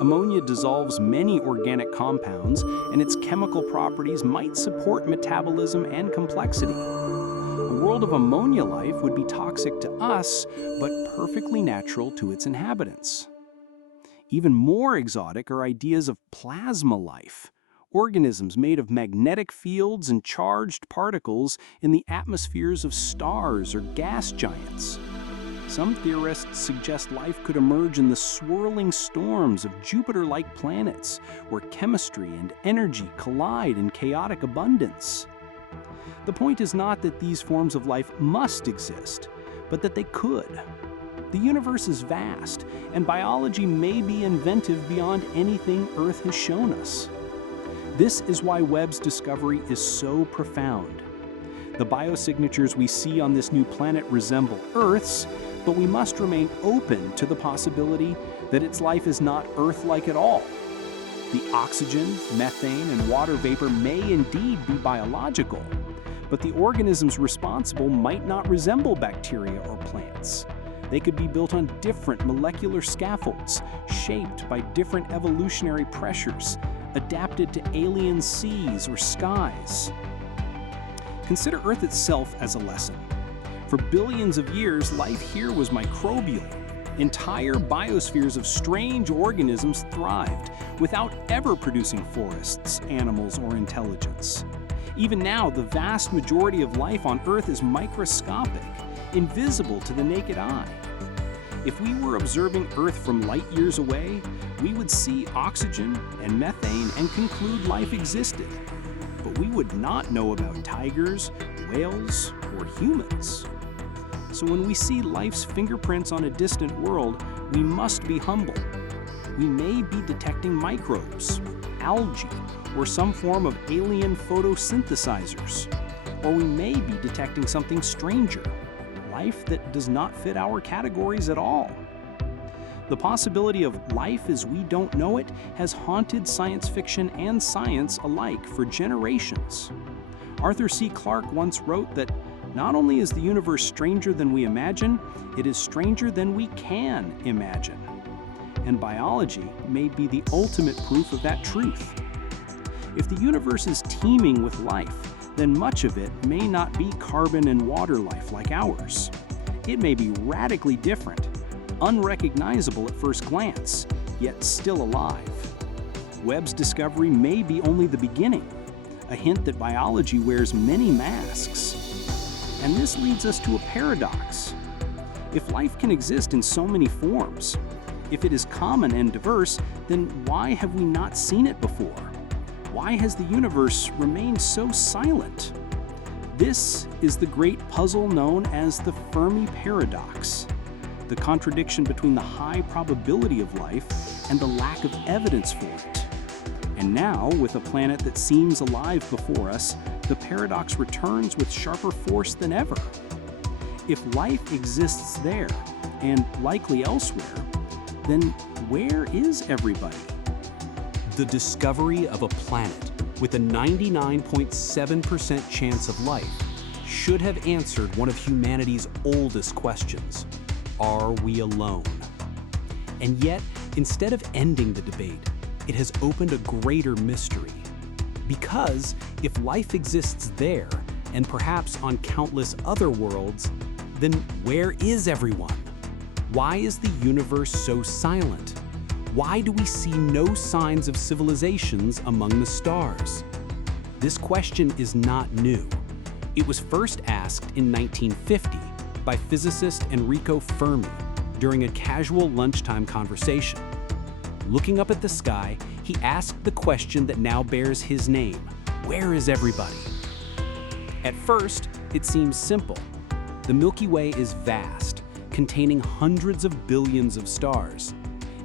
Ammonia dissolves many organic compounds, and its chemical properties might support metabolism and complexity. A world of ammonia life would be toxic to us, but perfectly natural to its inhabitants. Even more exotic are ideas of plasma life, organisms made of magnetic fields and charged particles in the atmospheres of stars or gas giants. Some theorists suggest life could emerge in the swirling storms of Jupiter-like planets, where chemistry and energy collide in chaotic abundance. The point is not that these forms of life must exist, but that they could. The universe is vast, and biology may be inventive beyond anything Earth has shown us. This is why Webb's discovery is so profound. The biosignatures we see on this new planet resemble Earth's, but we must remain open to the possibility that its life is not Earth-like at all. The oxygen, methane, and water vapor may indeed be biological, but the organisms responsible might not resemble bacteria or plants. They could be built on different molecular scaffolds, shaped by different evolutionary pressures, adapted to alien seas or skies. Consider Earth itself as a lesson. For billions of years, life here was microbial. Entire biospheres of strange organisms thrived without ever producing forests, animals, or intelligence. Even now, the vast majority of life on Earth is microscopic, invisible to the naked eye. If we were observing Earth from light years away, we would see oxygen and methane and conclude life existed. But we would not know about tigers, whales, or humans. So when we see life's fingerprints on a distant world, we must be humble. We may be detecting microbes, algae, or some form of alien photosynthesizers. Or we may be detecting something stranger, life that does not fit our categories at all. The possibility of life as we don't know it has haunted science fiction and science alike for generations. Arthur C. Clarke once wrote that not only is the universe stranger than we imagine, it is stranger than we can imagine. And biology may be the ultimate proof of that truth. If the universe is teeming with life, then much of it may not be carbon and water life like ours. It may be radically different, unrecognizable at first glance, yet still alive. Webb's discovery may be only the beginning, a hint that biology wears many masks. And this leads us to a paradox. If life can exist in so many forms, if it is common and diverse, then why have we not seen it before? Why has the universe remained so silent? This is the great puzzle known as the Fermi paradox, the contradiction between the high probability of life and the lack of evidence for it. And now, with a planet that seems alive before us, the paradox returns with sharper force than ever. If life exists there, and likely elsewhere, then where is everybody? The discovery of a planet with a 99.7% chance of life should have answered one of humanity's oldest questions: are we alone? And yet, instead of ending the debate, it has opened a greater mystery. Because if life exists there, and perhaps on countless other worlds, then where is everyone? Why is the universe so silent? Why do we see no signs of civilizations among the stars? This question is not new. It was first asked in 1950 by physicist Enrico Fermi. during a casual lunchtime conversation. Looking up at the sky, he asked the question that now bears his name: where is everybody? At first, it seems simple. The Milky Way is vast, containing hundreds of billions of stars.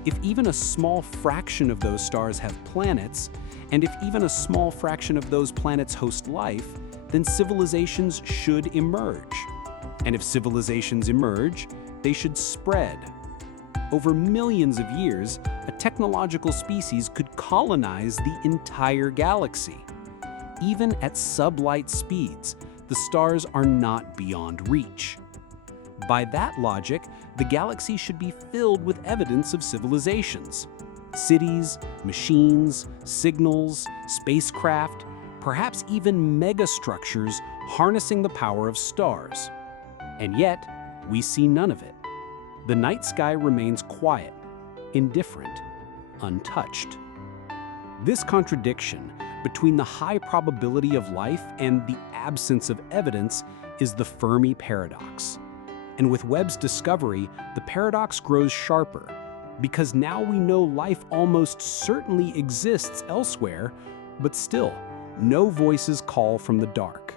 If even a small fraction of those stars have planets, and if even a small fraction of those planets host life, then civilizations should emerge. And if civilizations emerge, they should spread. Over millions of years, a technological species could colonize the entire galaxy. Even at sublight speeds, the stars are not beyond reach. By that logic, the galaxy should be filled with evidence of civilizations. Cities, machines, signals, spacecraft, perhaps even megastructures harnessing the power of stars. And yet, we see none of it. The night sky remains quiet, indifferent, untouched. This contradiction between the high probability of life and the absence of evidence is the Fermi paradox. And with Webb's discovery, the paradox grows sharper, because now we know life almost certainly exists elsewhere, but still, no voices call from the dark.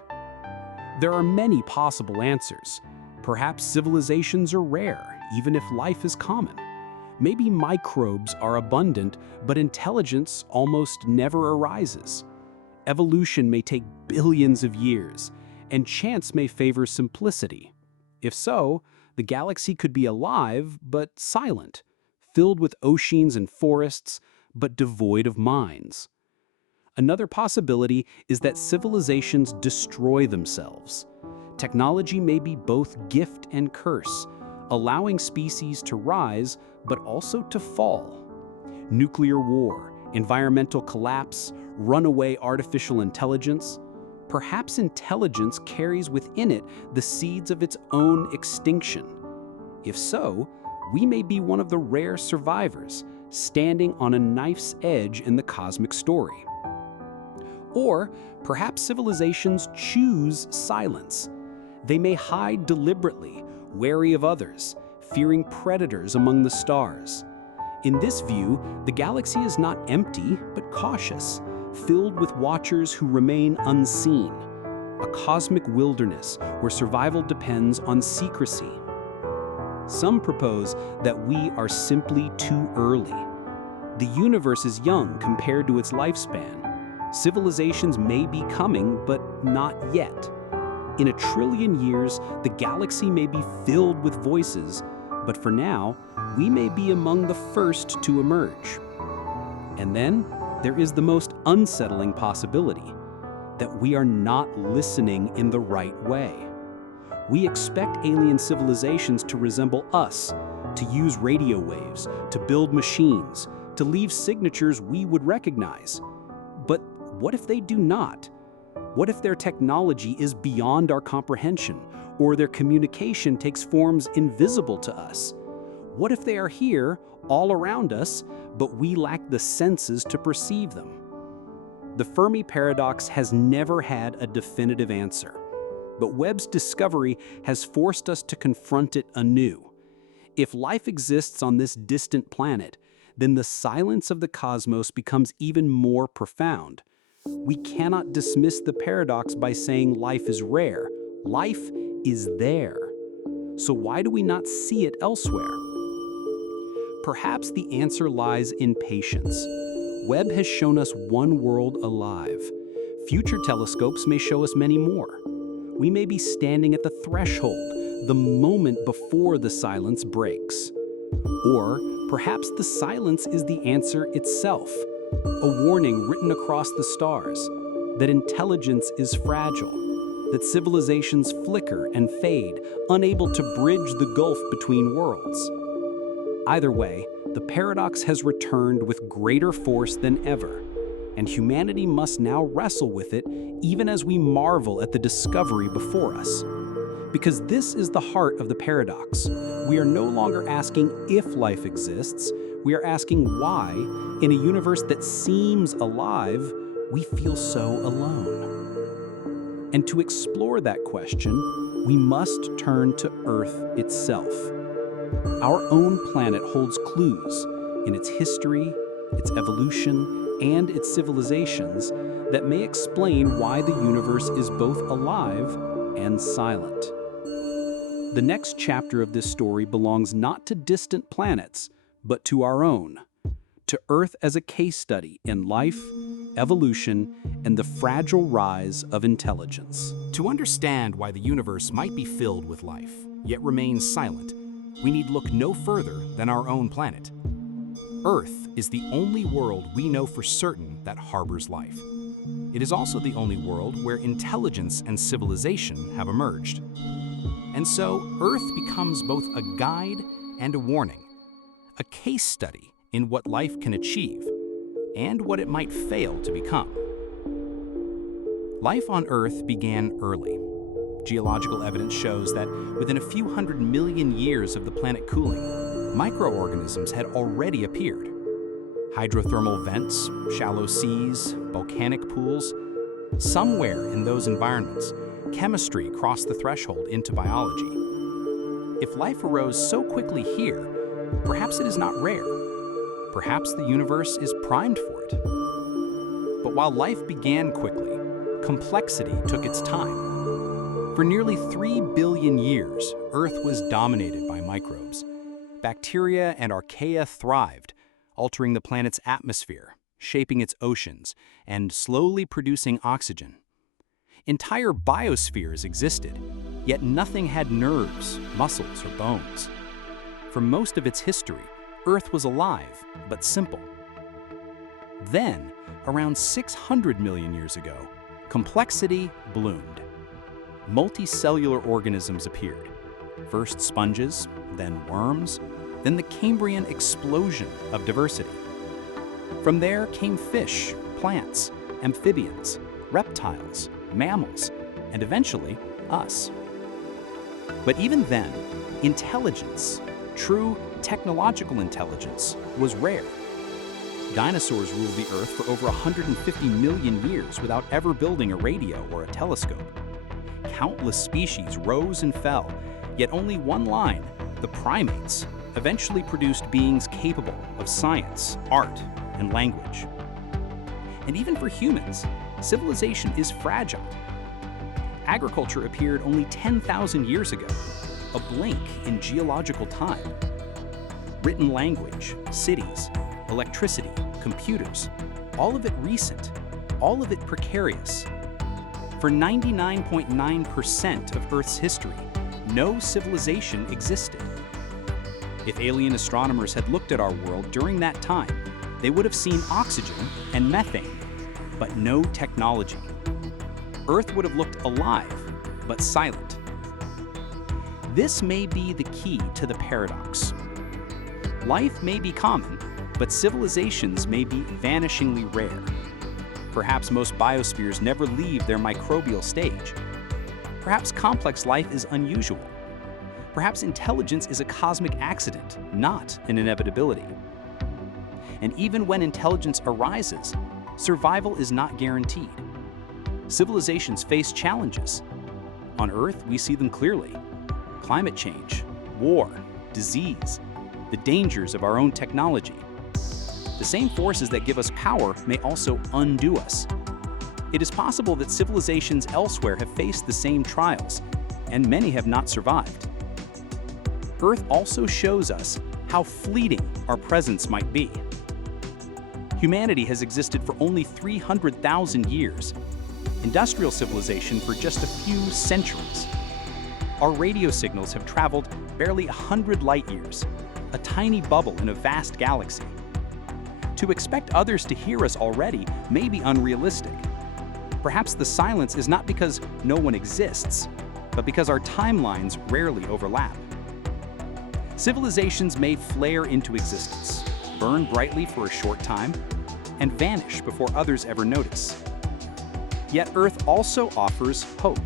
There are many possible answers. Perhaps civilizations are rare, even if life is common. Maybe microbes are abundant, but intelligence almost never arises. Evolution may take billions of years, and chance may favor simplicity. If so, the galaxy could be alive, but silent, filled with oceans and forests, but devoid of minds. Another possibility is that civilizations destroy themselves. Technology may be both gift and curse, allowing species to rise, but also to fall. Nuclear war, environmental collapse, runaway artificial intelligence. Perhaps intelligence carries within it the seeds of its own extinction. If so, we may be one of the rare survivors, standing on a knife's edge in the cosmic story. Or perhaps civilizations choose silence. They may hide deliberately, wary of others, fearing predators among the stars. In this view, the galaxy is not empty, but cautious, filled with watchers who remain unseen. A cosmic wilderness where survival depends on secrecy. Some propose that we are simply too early. The universe is young compared to its lifespan. Civilizations may be coming, but not yet. In 1 trillion years, the galaxy may be filled with voices, but for now, we may be among the first to emerge. And then, there is the most unsettling possibility, that we are not listening in the right way. We expect alien civilizations to resemble us, to use radio waves, to build machines, to leave signatures we would recognize. But what if they do not? What if their technology is beyond our comprehension, or their communication takes forms invisible to us? What if they are here, all around us, but we lack the senses to perceive them? The Fermi paradox has never had a definitive answer, but Webb's discovery has forced us to confront it anew. If life exists on this distant planet, then the silence of the cosmos becomes even more profound. We cannot dismiss the paradox by saying life is rare. Life is there. So why do we not see it elsewhere? Perhaps the answer lies in patience. Webb has shown us one world alive. Future telescopes may show us many more. We may be standing at the threshold, the moment before the silence breaks. Or perhaps the silence is the answer itself, a warning written across the stars, that intelligence is fragile, that civilizations flicker and fade, unable to bridge the gulf between worlds. Either way, the paradox has returned with greater force than ever, and humanity must now wrestle with it even as we marvel at the discovery before us. Because this is the heart of the paradox. We are no longer asking if life exists, we are asking why, in a universe that seems alive, we feel so alone. And to explore that question, we must turn to Earth itself. Our own planet holds clues in its history, its evolution, and its civilizations that may explain why the universe is both alive and silent. The next chapter of this story belongs not to distant planets, but to our own, to Earth as a case study in life, evolution, and the fragile rise of intelligence. To understand why the universe might be filled with life, yet remains silent, we need look no further than our own planet. Earth is the only world we know for certain that harbors life. It is also the only world where intelligence and civilization have emerged. And so, Earth becomes both a guide and a warning, a case study in what life can achieve and what it might fail to become. Life on Earth began early. Geological evidence shows that within a few 100 million years of the planet cooling, microorganisms had already appeared. Hydrothermal vents, shallow seas, volcanic pools. Somewhere in those environments, chemistry crossed the threshold into biology. If life arose so quickly here, perhaps it is not rare. Perhaps the universe is primed for it. But while life began quickly, complexity took its time. For nearly 3 billion years, Earth was dominated by microbes. Bacteria and archaea thrived, altering the planet's atmosphere, shaping its oceans, and slowly producing oxygen. Entire biospheres existed, yet nothing had nerves, muscles, or bones. For most of its history, Earth was alive, but simple. Then, around 600 million years ago, complexity bloomed. Multicellular organisms appeared. First sponges, then worms, then the Cambrian explosion of diversity. From there came fish, plants, amphibians, reptiles, mammals, and eventually us. But even then, intelligence, true technological intelligence, was rare. Dinosaurs ruled the Earth for over 150 million years without ever building a radio or a telescope. Countless species rose and fell, yet only one line, the primates, eventually produced beings capable of science, art, and language. And even for humans, civilization is fragile. Agriculture appeared only 10,000 years ago, a blink in geological time. Written language, cities, electricity, computers, all of it recent, all of it precarious. For 99.9% of Earth's history, no civilization existed. If alien astronomers had looked at our world during that time, they would have seen oxygen and methane, but no technology. Earth would have looked alive, but silent. This may be the key to the paradox. Life may be common, but civilizations may be vanishingly rare. Perhaps most biospheres never leave their microbial stage. Perhaps complex life is unusual. Perhaps intelligence is a cosmic accident, not an inevitability. And even when intelligence arises, survival is not guaranteed. Civilizations face challenges. On Earth, we see them clearly. Climate change, war, disease, the dangers of our own technology. The same forces that give us power may also undo us. It is possible that civilizations elsewhere have faced the same trials, and many have not survived. Earth also shows us how fleeting our presence might be. Humanity has existed for only 300,000 years, industrial civilization for just a few centuries. Our radio signals have traveled barely 100 light years, a tiny bubble in a vast galaxy. To expect others to hear us already may be unrealistic. Perhaps the silence is not because no one exists, but because our timelines rarely overlap. Civilizations may flare into existence, burn brightly for a short time, and vanish before others ever notice. Yet Earth also offers hope.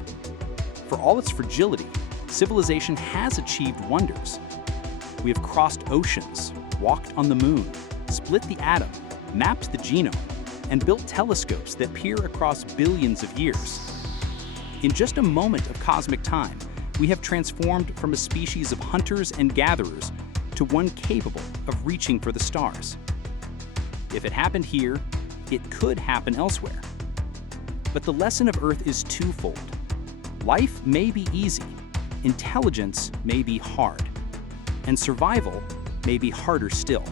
For all its fragility, civilization has achieved wonders. We have crossed oceans, walked on the moon, split the atom, mapped the genome, and built telescopes that peer across billions of years. In just a moment of cosmic time, We have transformed from a species of hunters and gatherers to one capable of reaching for the stars. If it happened here, it could happen elsewhere. But the lesson of Earth is twofold. Life may be easy, intelligence may be hard, and survival may be harder still.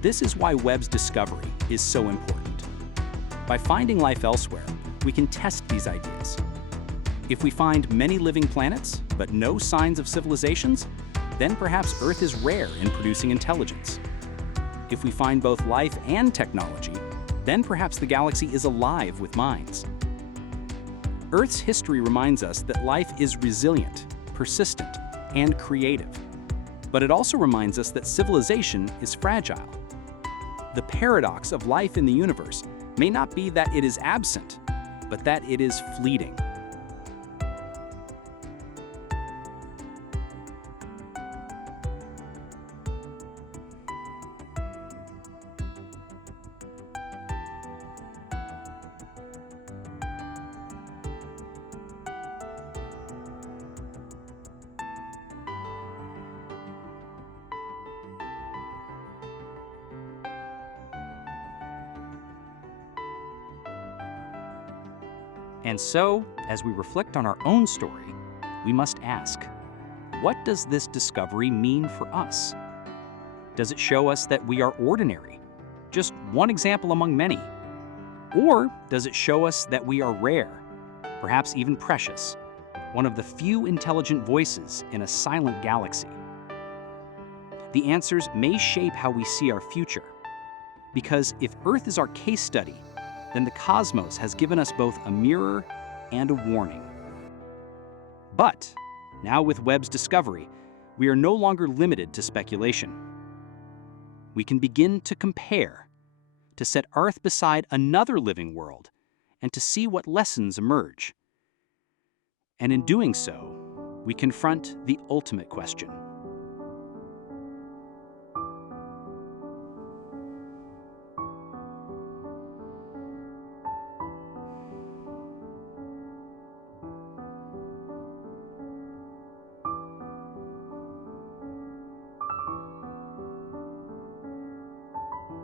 This is why Webb's discovery is so important. By finding life elsewhere, we can test these ideas. If we find many living planets, but no signs of civilizations, then perhaps Earth is rare in producing intelligence. If we find both life and technology, then perhaps the galaxy is alive with minds. Earth's history reminds us that life is resilient, persistent, and creative. But it also reminds us that civilization is fragile. The paradox of life in the universe may not be that it is absent, but that it is fleeting. And so, as we reflect on our own story, we must ask, what does this discovery mean for us? Does it show us that we are ordinary, just one example among many? Or does it show us that we are rare, perhaps even precious, one of the few intelligent voices in a silent galaxy? The answers may shape how we see our future, because if Earth is our case study, then the cosmos has given us both a mirror and a warning. But now with Webb's discovery, we are no longer limited to speculation. We can begin to compare, to set Earth beside another living world, and to see what lessons emerge. And in doing so, we confront the ultimate question.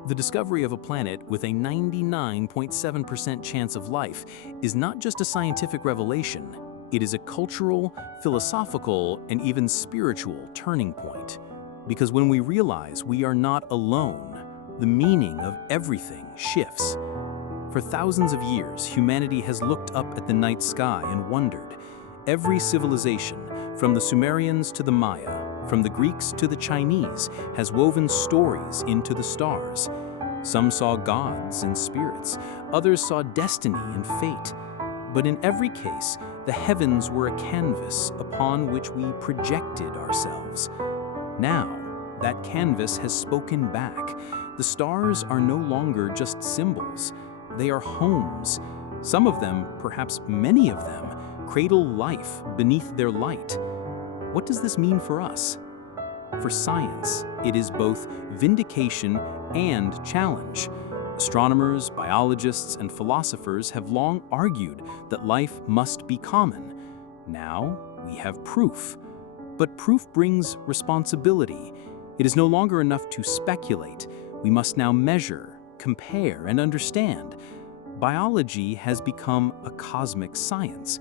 The discovery of a planet with a 99.7% chance of life is not just a scientific revelation, it is a cultural, philosophical, and even spiritual turning point. Because when we realize we are not alone, the meaning of everything shifts. For thousands of years, humanity has looked up at the night sky and wondered. Every civilization, from the Sumerians to the Maya, from the Greeks to the Chinese, has woven stories into the stars. Some saw gods and spirits, others saw destiny and fate. But in every case, the heavens were a canvas upon which we projected ourselves. Now, that canvas has spoken back. The stars are no longer just symbols. They are homes. Some of them, perhaps many of them, cradle life beneath their light. What does this mean for us? For science, it is both vindication and challenge. Astronomers, biologists, and philosophers have long argued that life must be common. Now, we have proof. But proof brings responsibility. It is no longer enough to speculate. We must now measure, compare, and understand. Biology has become a cosmic science.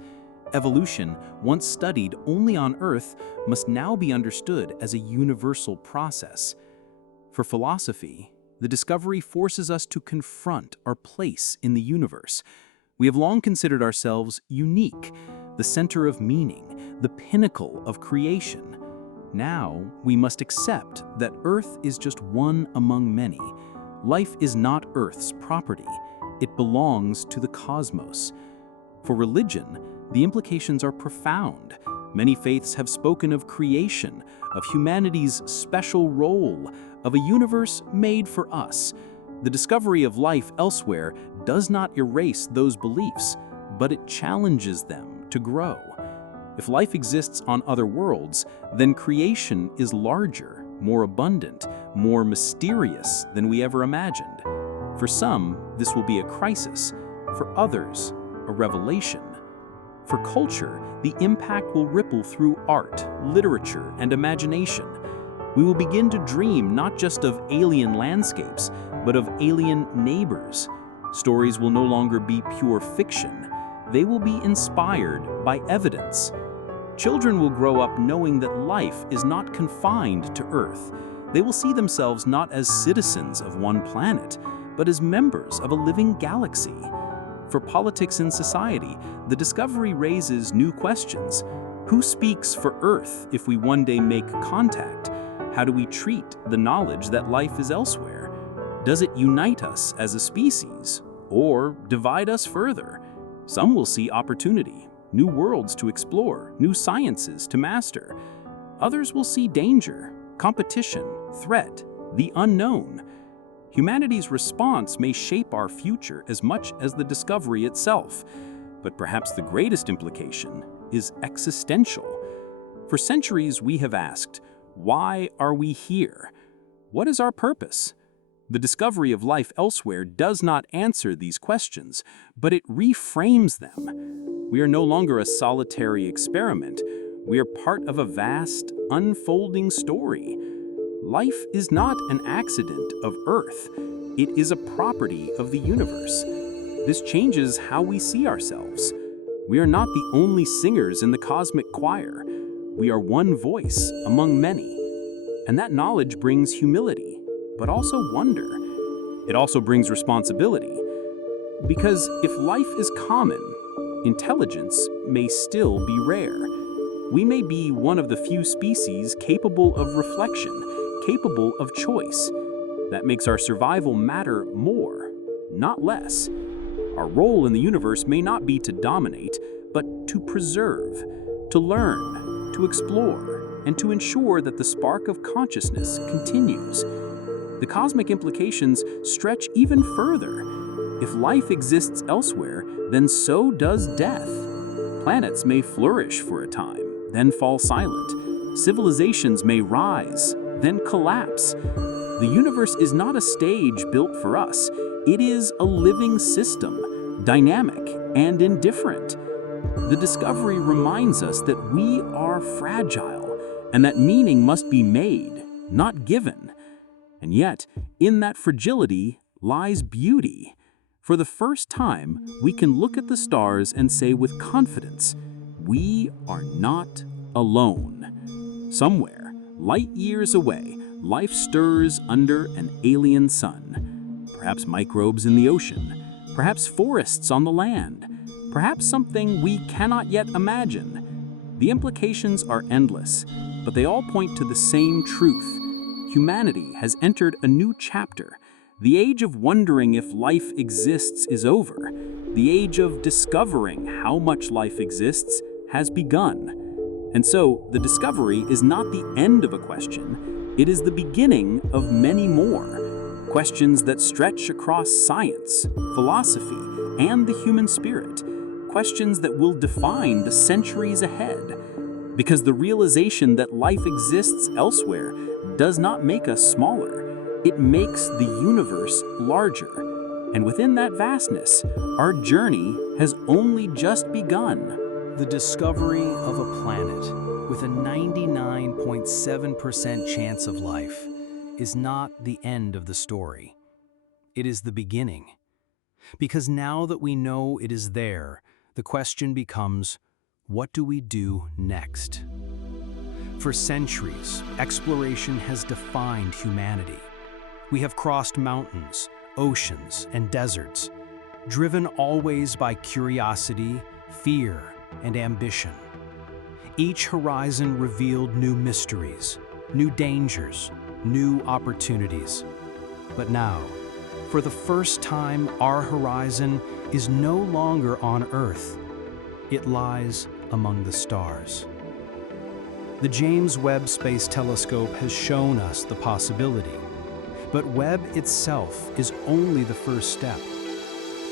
Evolution, once studied only on Earth, must now be understood as a universal process. For philosophy, the discovery forces us to confront our place in the universe. We have long considered ourselves unique, the center of meaning, the pinnacle of creation. Now, we must accept that Earth is just one among many. Life is not Earth's property. It belongs to the cosmos. For religion, the implications are profound. Many faiths have spoken of creation, of humanity's special role, of a universe made for us. The discovery of life elsewhere does not erase those beliefs, but it challenges them to grow. If life exists on other worlds, then creation is larger, more abundant, more mysterious than we ever imagined. For some, this will be a crisis. For others, a revelation. For culture, the impact will ripple through art, literature, and imagination. We will begin to dream not just of alien landscapes, but of alien neighbors. Stories will no longer be pure fiction. They will be inspired by evidence. Children will grow up knowing that life is not confined to Earth. They will see themselves not as citizens of one planet, but as members of a living galaxy. For politics and society, the discovery raises new questions. Who speaks for Earth if we one day make contact? How do we treat the knowledge that life is elsewhere? Does it unite us as a species, or divide us further? Some will see opportunity, new worlds to explore, new sciences to master. Others will see danger, competition, threat, the unknown. Humanity's response may shape our future as much as the discovery itself, but perhaps the greatest implication is existential. For centuries we have asked, why are we here? What is our purpose? The discovery of life elsewhere does not answer these questions, but it reframes them. We are no longer a solitary experiment. We are part of a vast, unfolding story. Life is not an accident of Earth. It is a property of the universe. This changes how we see ourselves. We are not the only singers in the cosmic choir. We are one voice among many. And that knowledge brings humility, but also wonder. It also brings responsibility. Because if life is common, intelligence may still be rare. We may be one of the few species capable of reflection, capable of choice. That makes our survival matter more, not less. Our role in the universe may not be to dominate, but to preserve, to learn, to explore, and to ensure that the spark of consciousness continues. The cosmic implications stretch even further. If life exists elsewhere, then so does death. Planets may flourish for a time, then fall silent. Civilizations may rise, then collapse. The universe is not a stage built for us. It is a living system, dynamic and indifferent. The discovery reminds us that we are fragile and that meaning must be made, not given. And yet, in that fragility lies beauty. For the first time, we can look at the stars and say with confidence, we are not alone. Somewhere, light years away, life stirs under an alien sun. Perhaps microbes in the ocean, perhaps forests on the land, perhaps something we cannot yet imagine. The implications are endless, but they all point to the same truth. Humanity has entered a new chapter. The age of wondering if life exists is over. The age of discovering how much life exists has begun. And so, the discovery is not the end of a question, it is the beginning of many more. Questions that stretch across science, philosophy, and the human spirit. Questions that will define the centuries ahead. Because the realization that life exists elsewhere does not make us smaller. It makes the universe larger. And within that vastness, our journey has only just begun. The discovery of a planet with a 99.7% chance of life is not the end of the story. It is the beginning. Because now that we know it is there, the question becomes, what do we do next? For centuries, exploration has defined humanity. We have crossed mountains, oceans, and deserts, driven always by curiosity, fear, and ambition. Each horizon revealed new mysteries, new dangers, new opportunities. But now, for the first time, our horizon is no longer on Earth. It lies among the stars. The James Webb Space Telescope has shown us the possibility. But Webb itself is only the first step.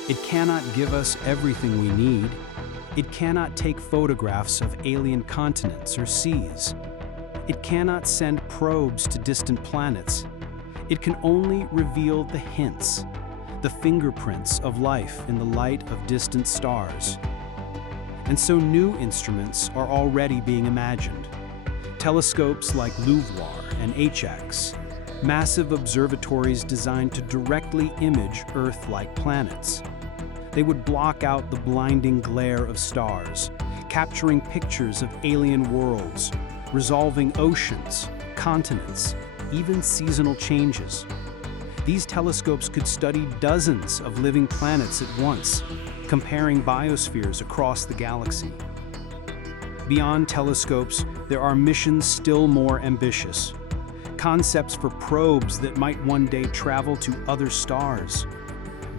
It cannot give us everything we need. It cannot take photographs of alien continents or seas. It cannot send probes to distant planets. It can only reveal the hints, the fingerprints of life in the light of distant stars. And so new instruments are already being imagined. Telescopes like LUVOIR and HX, massive observatories designed to directly image Earth-like planets. They would block out the blinding glare of stars, capturing pictures of alien worlds, resolving oceans, continents, even seasonal changes. These telescopes could study dozens of living planets at once, comparing biospheres across the galaxy. Beyond telescopes, there are missions still more ambitious. Concepts for probes that might one day travel to other stars.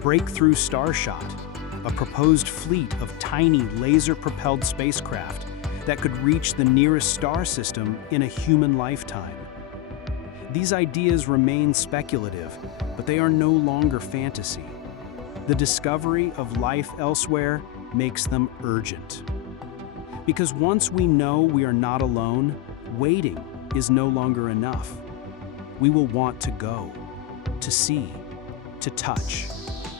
Breakthrough Starshot, a proposed fleet of tiny laser-propelled spacecraft that could reach the nearest star system in a human lifetime. These ideas remain speculative, but they are no longer fantasy. The discovery of life elsewhere makes them urgent. Because once we know we are not alone, waiting is no longer enough. We will want to go, to see, to touch,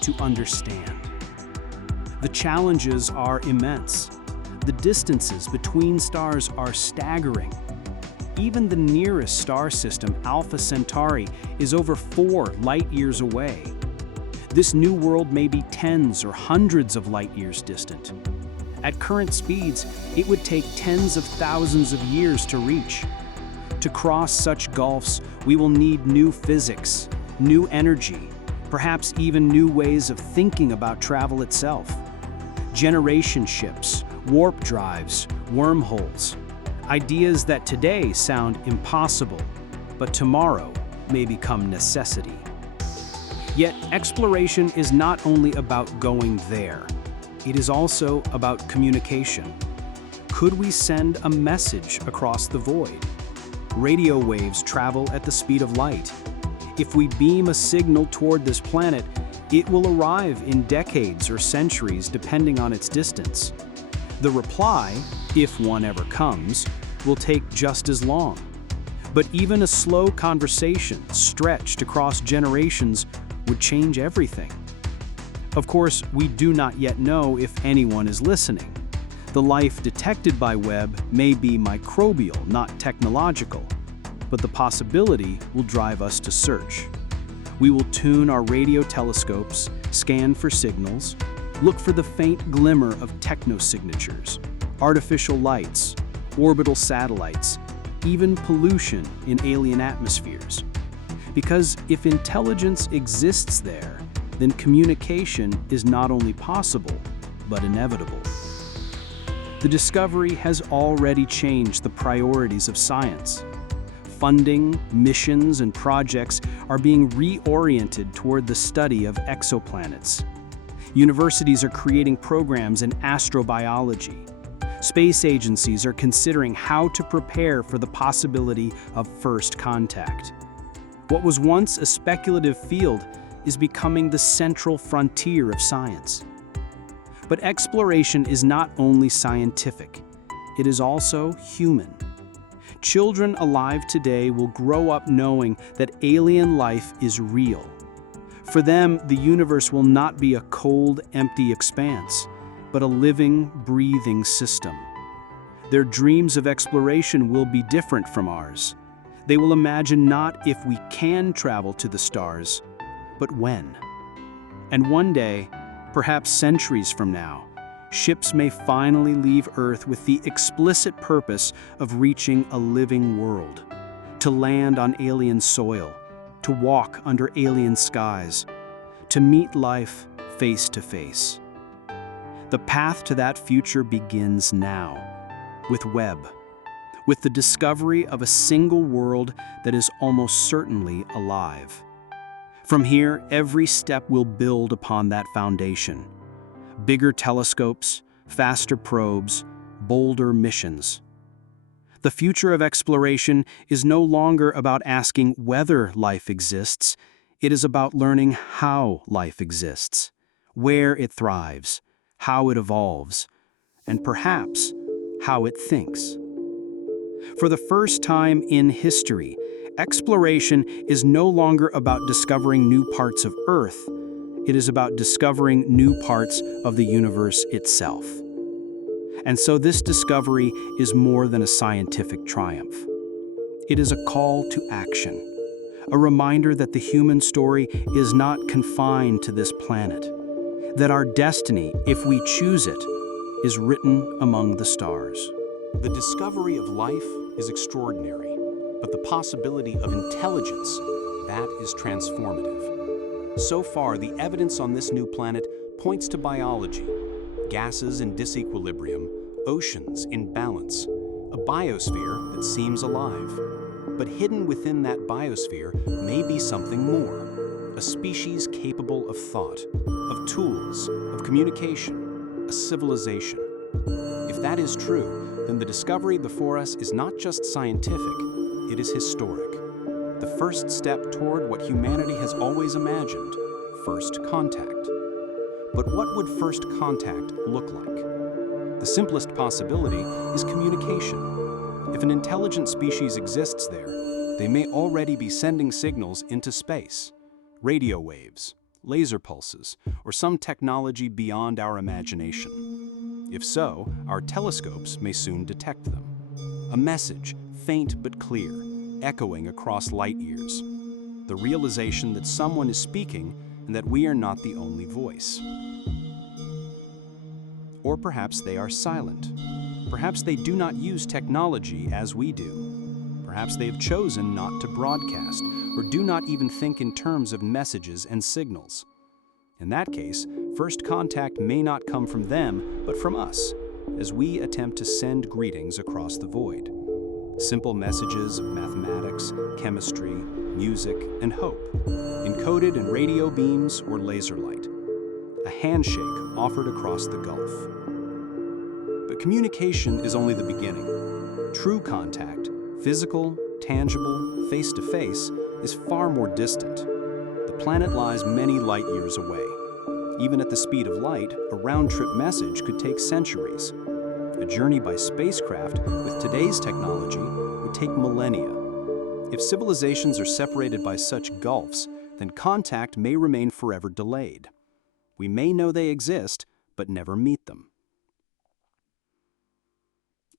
to understand. The challenges are immense. The distances between stars are staggering. Even the nearest star system, Alpha Centauri, is over 4 light-years away. This new world may be tens or hundreds of light-years distant. At current speeds, it would take tens of thousands of years to reach. To cross such gulfs, we will need new physics, new energy, perhaps even new ways of thinking about travel itself. Generation ships, warp drives, wormholes. Ideas that today sound impossible, but tomorrow may become necessity. Yet exploration is not only about going there. It is also about communication. Could we send a message across the void? Radio waves travel at the speed of light. If we beam a signal toward this planet, it will arrive in decades or centuries depending on its distance. The reply, if one ever comes, will take just as long. But even a slow conversation stretched across generations would change everything. Of course, we do not yet know if anyone is listening. The life detected by Webb may be microbial, not technological, but the possibility will drive us to search. We will tune our radio telescopes, scan for signals, look for the faint glimmer of technosignatures, artificial lights, orbital satellites, even pollution in alien atmospheres. Because if intelligence exists there, then communication is not only possible, but inevitable. The discovery has already changed the priorities of science. Funding, missions, and projects are being reoriented toward the study of exoplanets. Universities are creating programs in astrobiology. Space agencies are considering how to prepare for the possibility of first contact. What was once a speculative field is becoming the central frontier of science. But exploration is not only scientific, it is also human. Children alive today will grow up knowing that alien life is real. For them, the universe will not be a cold, empty expanse, but a living, breathing system. Their dreams of exploration will be different from ours. They will imagine not if we can travel to the stars, but when. And one day, perhaps centuries from now, ships may finally leave Earth with the explicit purpose of reaching a living world, to land on alien soil, to walk under alien skies, to meet life face to face. The path to that future begins now, with Webb, with the discovery of a single world that is almost certainly alive. From here, every step will build upon that foundation. Bigger telescopes, faster probes, bolder missions. The future of exploration is no longer about asking whether life exists. It is about learning how life exists, where it thrives, how it evolves, and perhaps how it thinks. For the first time in history, exploration is no longer about discovering new parts of Earth. It is about discovering new parts of the universe itself. And so this discovery is more than a scientific triumph. It is a call to action, a reminder that the human story is not confined to this planet, that our destiny, if we choose it, is written among the stars. The discovery of life is extraordinary, but the possibility of intelligence, that is transformative. So far, the evidence on this new planet points to biology, gases in disequilibrium, oceans in balance, a biosphere that seems alive. But hidden within that biosphere may be something more, a species capable of thought, of tools, of communication, a civilization. If that is true, then the discovery before us is not just scientific, it is historic. The first step toward what humanity has always imagined, first contact. But what would first contact look like? The simplest possibility is communication. If an intelligent species exists there, they may already be sending signals into space, radio waves, laser pulses, or some technology beyond our imagination. If so, our telescopes may soon detect them. A message, faint but clear, echoing across light years. The realization that someone is speaking and that we are not the only voice. Or perhaps they are silent. Perhaps they do not use technology as we do. Perhaps they have chosen not to broadcast, or do not even think in terms of messages and signals. In that case, first contact may not come from them, but from us, as we attempt to send greetings across the void. Simple messages of mathematics, chemistry, music, and hope, encoded in radio beams or laser light. A handshake offered across the gulf. But communication is only the beginning. True contact, physical, tangible, face-to-face, is far more distant. The planet lies many light years away. Even at the speed of light, a round-trip message could take centuries. A journey by spacecraft with today's technology would take millennia. If civilizations are separated by such gulfs, then contact may remain forever delayed. We may know they exist, but never meet them.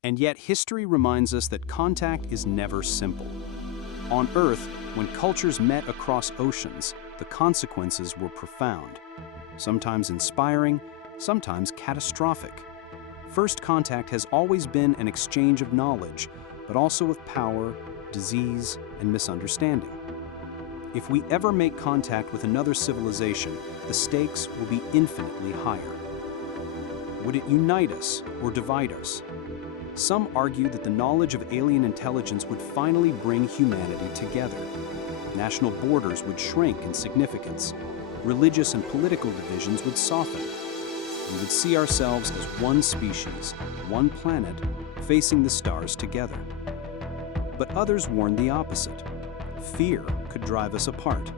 And yet history reminds us that contact is never simple. On Earth, when cultures met across oceans, the consequences were profound. Sometimes inspiring, sometimes catastrophic. First contact has always been an exchange of knowledge, but also of power, disease, and misunderstanding. If we ever make contact with another civilization, the stakes will be infinitely higher. Would it unite us or divide us? Some argue that the knowledge of alien intelligence would finally bring humanity together. National borders would shrink in significance. Religious and political divisions would soften. We would see ourselves as one species, one planet, facing the stars together. But others warn the opposite. Fear could drive us apart.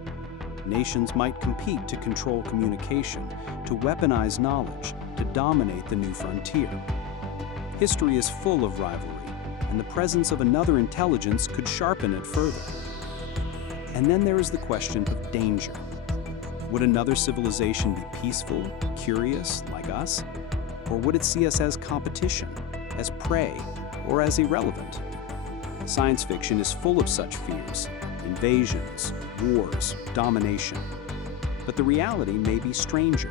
Nations might compete to control communication, to weaponize knowledge, to dominate the new frontier. History is full of rivalry, and the presence of another intelligence could sharpen it further. And then there is the question of danger. Would another civilization be peaceful, curious, like us? Or would it see us as competition, as prey, or as irrelevant? Science fiction is full of such fears: invasions, wars, domination. But the reality may be stranger.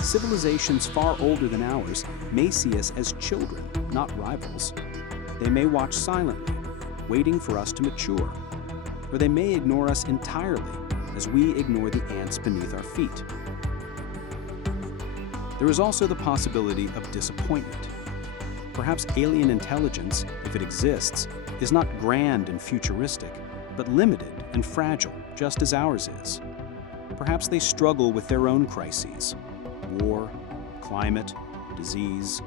Civilizations far older than ours may see us as children, not rivals. They may watch silently, waiting for us to mature. Or they may ignore us entirely, as we ignore the ants beneath our feet. There is also the possibility of disappointment. Perhaps alien intelligence, if it exists, is not grand and futuristic, but limited and fragile, just as ours is. Perhaps they struggle with their own crises: war, climate, disease.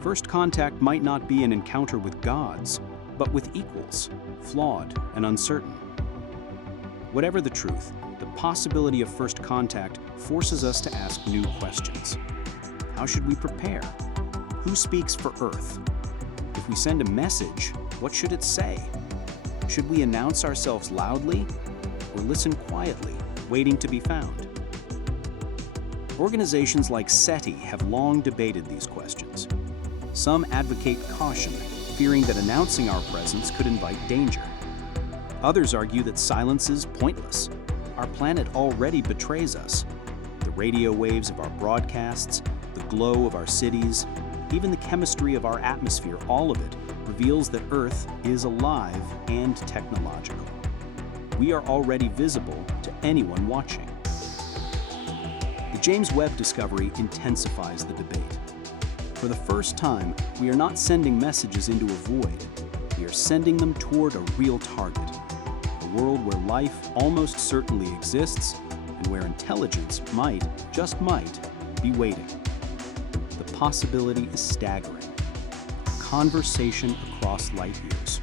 First contact might not be an encounter with gods, but with equals, flawed and uncertain. Whatever the truth, the possibility of first contact forces us to ask new questions. How should we prepare? Who speaks for Earth? If we send a message, what should it say? Should we announce ourselves loudly or listen quietly, waiting to be found? Organizations like SETI have long debated these questions. Some advocate caution, fearing that announcing our presence could invite danger. Others argue that silence is pointless. Our planet already betrays us. The radio waves of our broadcasts, the glow of our cities, even the chemistry of our atmosphere, all of it reveals that Earth is alive and technological. We are already visible to anyone watching. The James Webb discovery intensifies the debate. For the first time, we are not sending messages into a void. We are sending them toward a real target, a world where life almost certainly exists and where intelligence might, just might, be waiting. The possibility is staggering. A conversation across light years.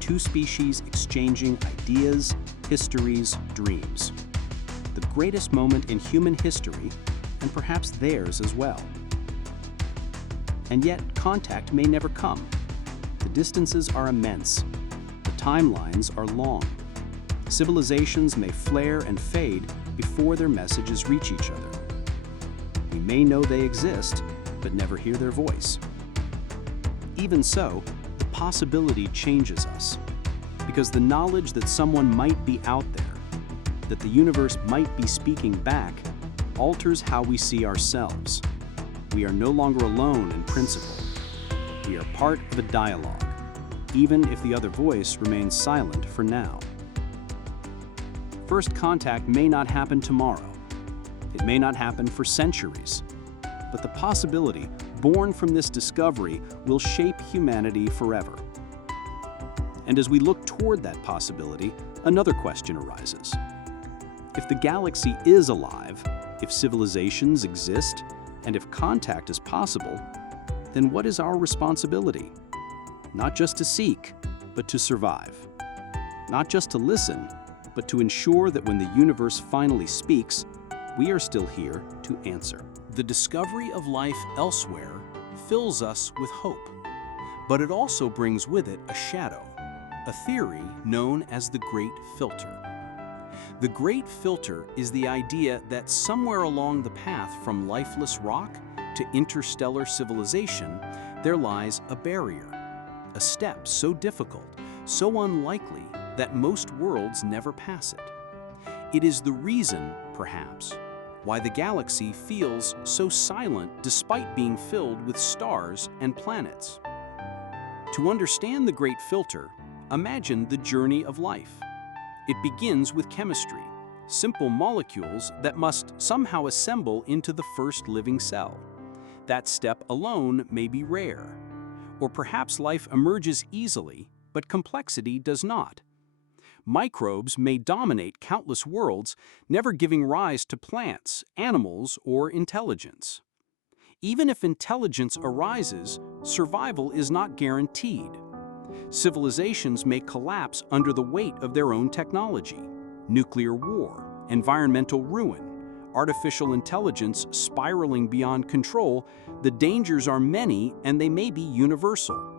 Two species exchanging ideas, histories, dreams. The greatest moment in human history, and perhaps theirs as well. And yet, contact may never come. The distances are immense. The timelines are long. Civilizations may flare and fade before their messages reach each other. We may know they exist, but never hear their voice. Even so, the possibility changes us, because the knowledge that someone might be out there, that the universe might be speaking back, alters how we see ourselves. We are no longer alone in principle. We are part of a dialogue, even if the other voice remains silent for now. First contact may not happen tomorrow. It may not happen for centuries. But the possibility born from this discovery will shape humanity forever. And as we look toward that possibility, another question arises. If the galaxy is alive, if civilizations exist, and if contact is possible, then what is our responsibility? Not just to seek, but to survive. Not just to listen, but to ensure that when the universe finally speaks, we are still here to answer. The discovery of life elsewhere fills us with hope, but it also brings with it a shadow, a theory known as the Great Filter. The Great Filter is the idea that somewhere along the path from lifeless rock to interstellar civilization, there lies a barrier, a step so difficult, so unlikely that most worlds never pass it. It is the reason, perhaps, why the galaxy feels so silent despite being filled with stars and planets. To understand the Great Filter, imagine the journey of life. It begins with chemistry, simple molecules that must somehow assemble into the first living cell. That step alone may be rare. Or perhaps life emerges easily, but complexity does not. Microbes may dominate countless worlds, never giving rise to plants, animals, or intelligence. Even if intelligence arises, survival is not guaranteed. Civilizations may collapse under the weight of their own technology. Nuclear war, environmental ruin, artificial intelligence spiraling beyond control, the dangers are many and they may be universal.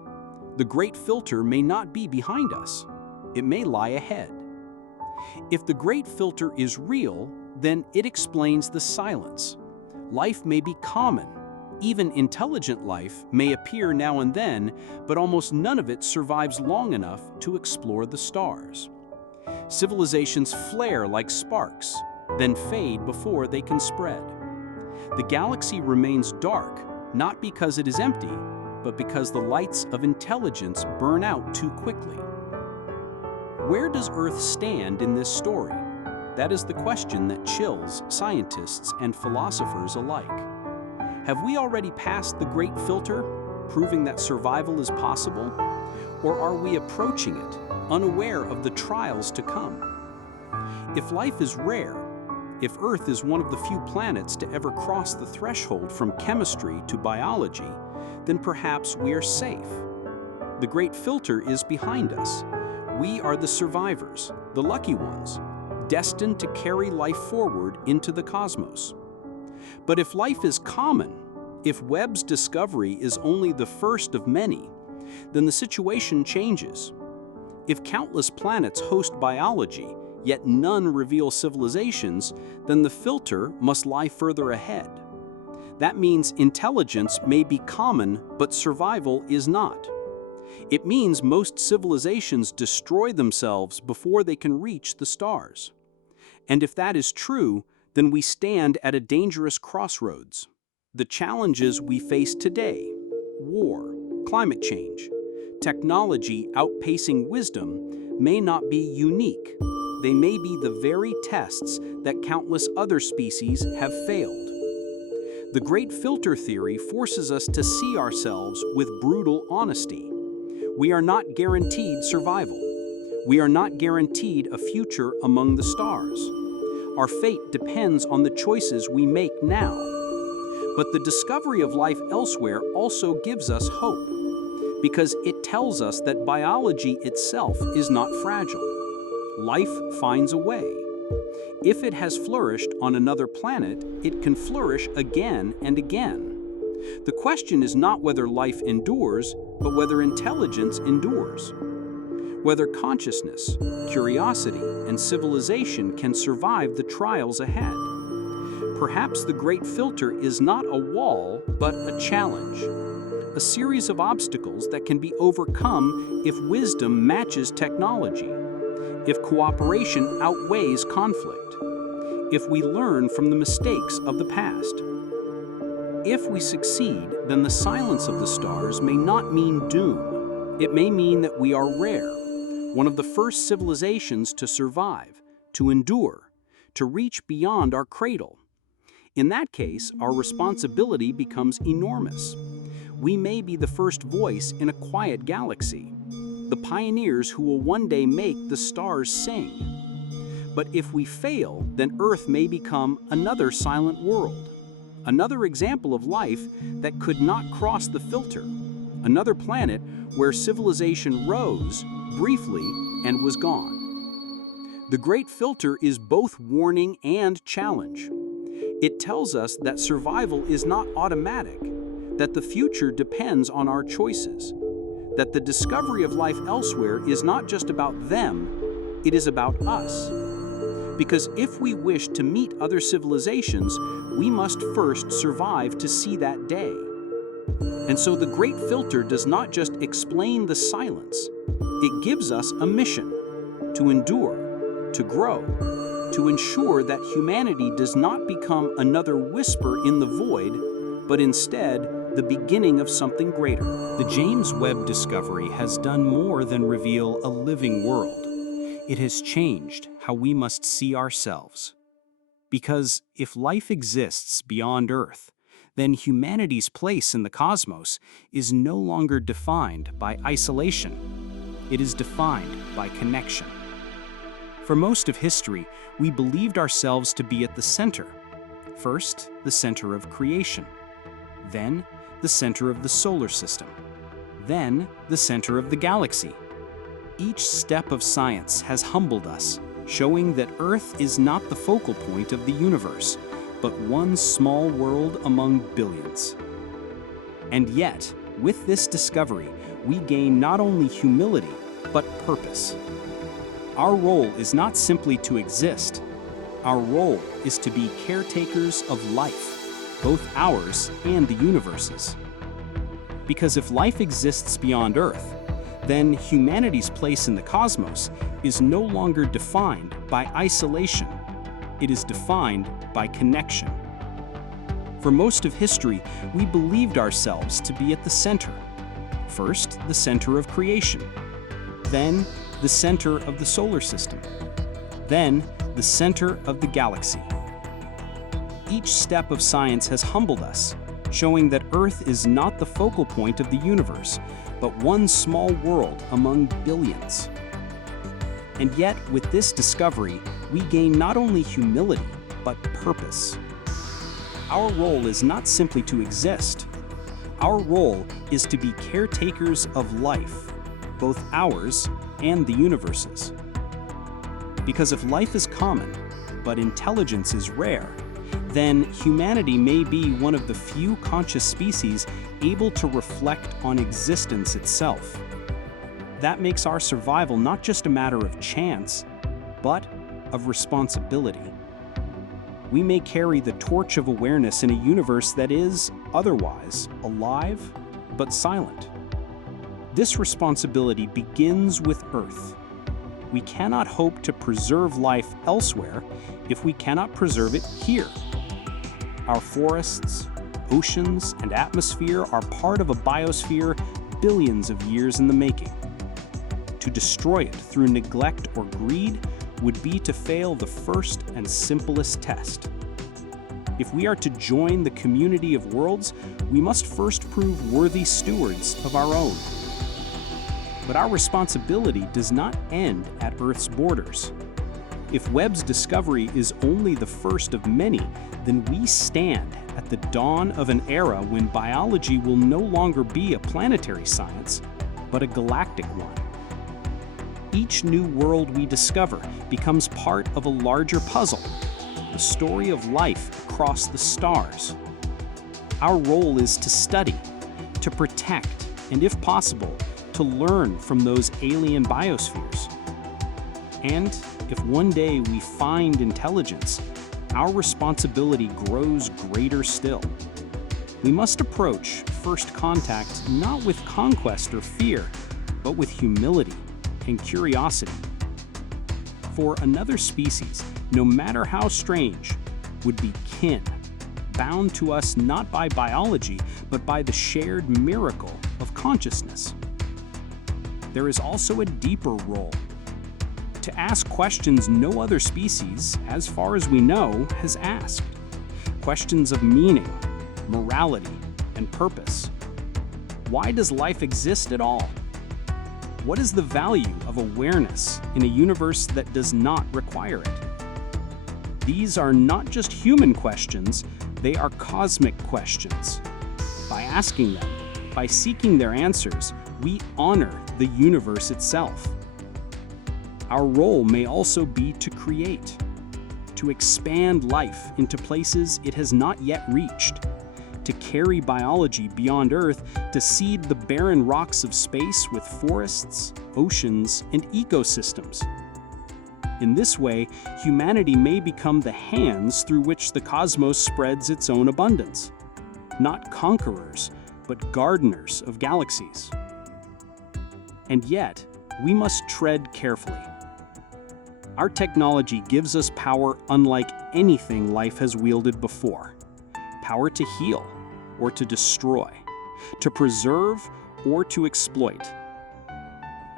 The Great Filter may not be behind us. It may lie ahead. If the Great Filter is real, then it explains the silence. Life may be common. Even intelligent life may appear now and then, but almost none of it survives long enough to explore the stars. Civilizations flare like sparks, then fade before they can spread. The galaxy remains dark, not because it is empty, but because the lights of intelligence burn out too quickly. Where does Earth stand in this story? That is the question that chills scientists and philosophers alike. Have we already passed the Great Filter, proving that survival is possible? Or are we approaching it, unaware of the trials to come? If life is rare, if Earth is one of the few planets to ever cross the threshold from chemistry to biology, then perhaps we are safe. The Great Filter is behind us. We are the survivors, the lucky ones, destined to carry life forward into the cosmos. But if life is common, if Webb's discovery is only the first of many, then the situation changes. If countless planets host biology, yet none reveal civilizations, then the filter must lie further ahead. That means intelligence may be common, but survival is not. It means most civilizations destroy themselves before they can reach the stars. And if that is true, then we stand at a dangerous crossroads. The challenges we face today, war, climate change, technology outpacing wisdom, may not be unique. They may be the very tests that countless other species have failed. The Great Filter Theory forces us to see ourselves with brutal honesty. We are not guaranteed survival. We are not guaranteed a future among the stars. Our fate depends on the choices we make now. But the discovery of life elsewhere also gives us hope, because it tells us that biology itself is not fragile. Life finds a way. If it has flourished on another planet, it can flourish again and again. The question is not whether life endures, but whether intelligence endures. Whether consciousness, curiosity, and civilization can survive the trials ahead. Perhaps the Great Filter is not a wall, but a challenge. A series of obstacles that can be overcome if wisdom matches technology, if cooperation outweighs conflict, if we learn from the mistakes of the past. If we succeed, then the silence of the stars may not mean doom. It may mean that we are rare, one of the first civilizations to survive, to endure, to reach beyond our cradle. In that case, our responsibility becomes enormous. We may be the first voice in a quiet galaxy, the pioneers who will one day make the stars sing. But if we fail, then Earth may become another silent world, another example of life that could not cross the filter, another planet where civilization rose briefly and was gone. The Great Filter is both warning and challenge. It tells us that survival is not automatic, that the future depends on our choices, that the discovery of life elsewhere is not just about them, it is about us. Because if we wish to meet other civilizations, we must first survive to see that day. And so the Great Filter does not just explain the silence, it gives us a mission to endure, to grow, to ensure that humanity does not become another whisper in the void, but instead the beginning of something greater. The James Webb discovery has done more than reveal a living world. It has changed how we must see ourselves. Because if life exists beyond Earth, then humanity's place in the cosmos is no longer defined by isolation. It is defined by connection. For most of history, we believed ourselves to be at the center. First, the center of creation. Then, the center of the solar system. Then, the center of the galaxy. Each step of science has humbled us, showing that Earth is not the focal point of the universe, but one small world among billions. And yet, with this discovery, we gain not only humility, but purpose. Our role is not simply to exist. Our role is to be caretakers of life, both ours and the universe's. Because if life exists beyond Earth, then humanity's place in the cosmos is no longer defined by isolation. It is defined by connection. For most of history, we believed ourselves to be at the center. First, the center of creation. Then, the center of the solar system. Then, the center of the galaxy. Each step of science has humbled us, showing that Earth is not the focal point of the universe, but one small world among billions. And yet, with this discovery, we gain not only humility, but purpose. Our role is not simply to exist. Our role is to be caretakers of life, both ours and the universe's. Because if life is common, but intelligence is rare, then humanity may be one of the few conscious species able to reflect on existence itself. That makes our survival not just a matter of chance, but of responsibility. We may carry the torch of awareness in a universe that is, otherwise, alive but silent. This responsibility begins with Earth. We cannot hope to preserve life elsewhere if we cannot preserve it here. Our forests, oceans, and atmosphere are part of a biosphere billions of years in the making. To destroy it through neglect or greed would be to fail the first and simplest test. If we are to join the community of worlds, we must first prove worthy stewards of our own. But our responsibility does not end at Earth's borders. If Webb's discovery is only the first of many, then we stand at the dawn of an era when biology will no longer be a planetary science, but a galactic one. Each new world we discover becomes part of a larger puzzle, the story of life across the stars. Our role is to study, to protect, and if possible, to learn from those alien biospheres. And if one day we find intelligence, our responsibility grows greater still. We must approach first contact not with conquest or fear, but with humility and curiosity. For another species, no matter how strange, would be kin, bound to us not by biology, but by the shared miracle of consciousness. There is also a deeper role: to ask questions no other species, as far as we know, has asked. Questions of meaning, morality, and purpose. Why does life exist at all? What is the value of awareness in a universe that does not require it? These are not just human questions, they are cosmic questions. By asking them, by seeking their answers, we honor the universe itself. Our role may also be to create, to expand life into places it has not yet reached, to carry biology beyond Earth, to seed the barren rocks of space with forests, oceans, and ecosystems. In this way, humanity may become the hands through which the cosmos spreads its own abundance. Not conquerors, but gardeners of galaxies. And yet, we must tread carefully. Our technology gives us power unlike anything life has wielded before. Power to heal or to destroy, to preserve or to exploit.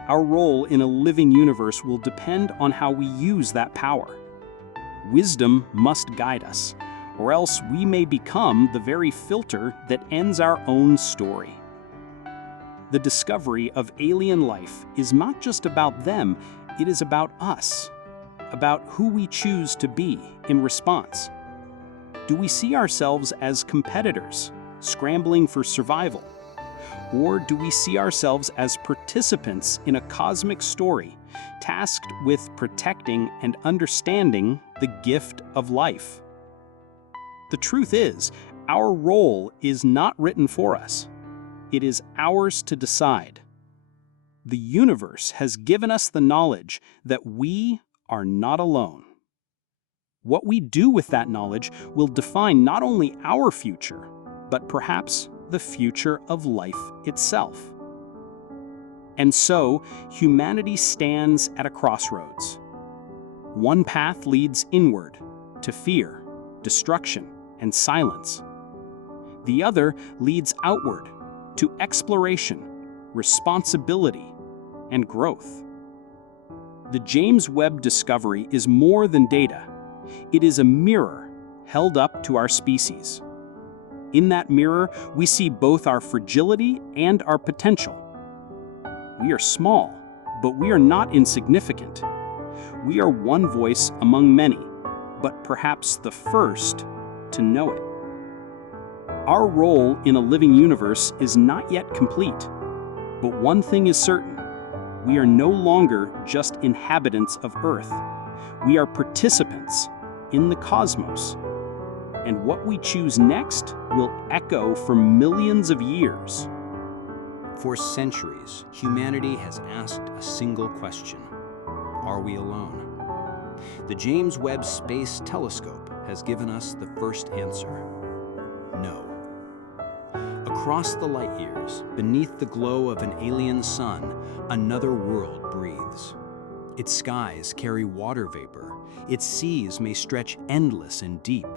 Our role in a living universe will depend on how we use that power. Wisdom must guide us, or else we may become the very filter that ends our own story. The discovery of alien life is not just about them, it is about us, about who we choose to be in response. Do we see ourselves as competitors, scrambling for survival? Or do we see ourselves as participants in a cosmic story, tasked with protecting and understanding the gift of life? The truth is, our role is not written for us. It is ours to decide. The universe has given us the knowledge that we are not alone. What we do with that knowledge will define not only our future, but perhaps the future of life itself. And so, humanity stands at a crossroads. One path leads inward, to fear, destruction, and silence. The other leads outward, to exploration, responsibility, and growth. The James Webb discovery is more than data. It is a mirror held up to our species. In that mirror, we see both our fragility and our potential. We are small, but we are not insignificant. We are one voice among many, but perhaps the first to know it. Our role in a living universe is not yet complete, but one thing is certain: we are no longer just inhabitants of Earth. We are participants in the cosmos. And what we choose next will echo for millions of years. For centuries, humanity has asked a single question: are we alone? The James Webb Space Telescope has given us the first answer: no. Across the light years, beneath the glow of an alien sun, another world breathes. Its skies carry water vapor. Its seas may stretch endless and deep.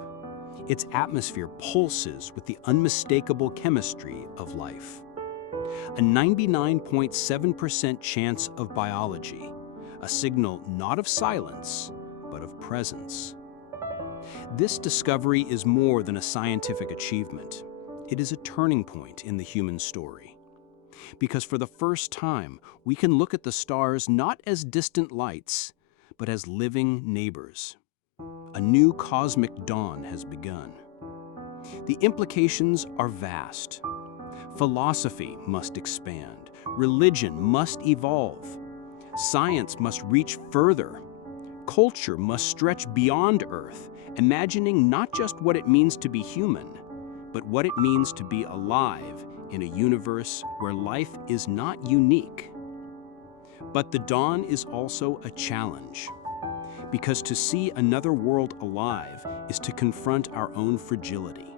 Its atmosphere pulses with the unmistakable chemistry of life. A 99.7% chance of biology, a signal not of silence, but of presence. This discovery is more than a scientific achievement. It is a turning point in the human story. Because for the first time, we can look at the stars not as distant lights, but as living neighbors. A new cosmic dawn has begun. The implications are vast. Philosophy must expand. Religion must evolve. Science must reach further. Culture must stretch beyond Earth, imagining not just what it means to be human, but what it means to be alive in a universe where life is not unique. But the dawn is also a challenge, because to see another world alive is to confront our own fragility.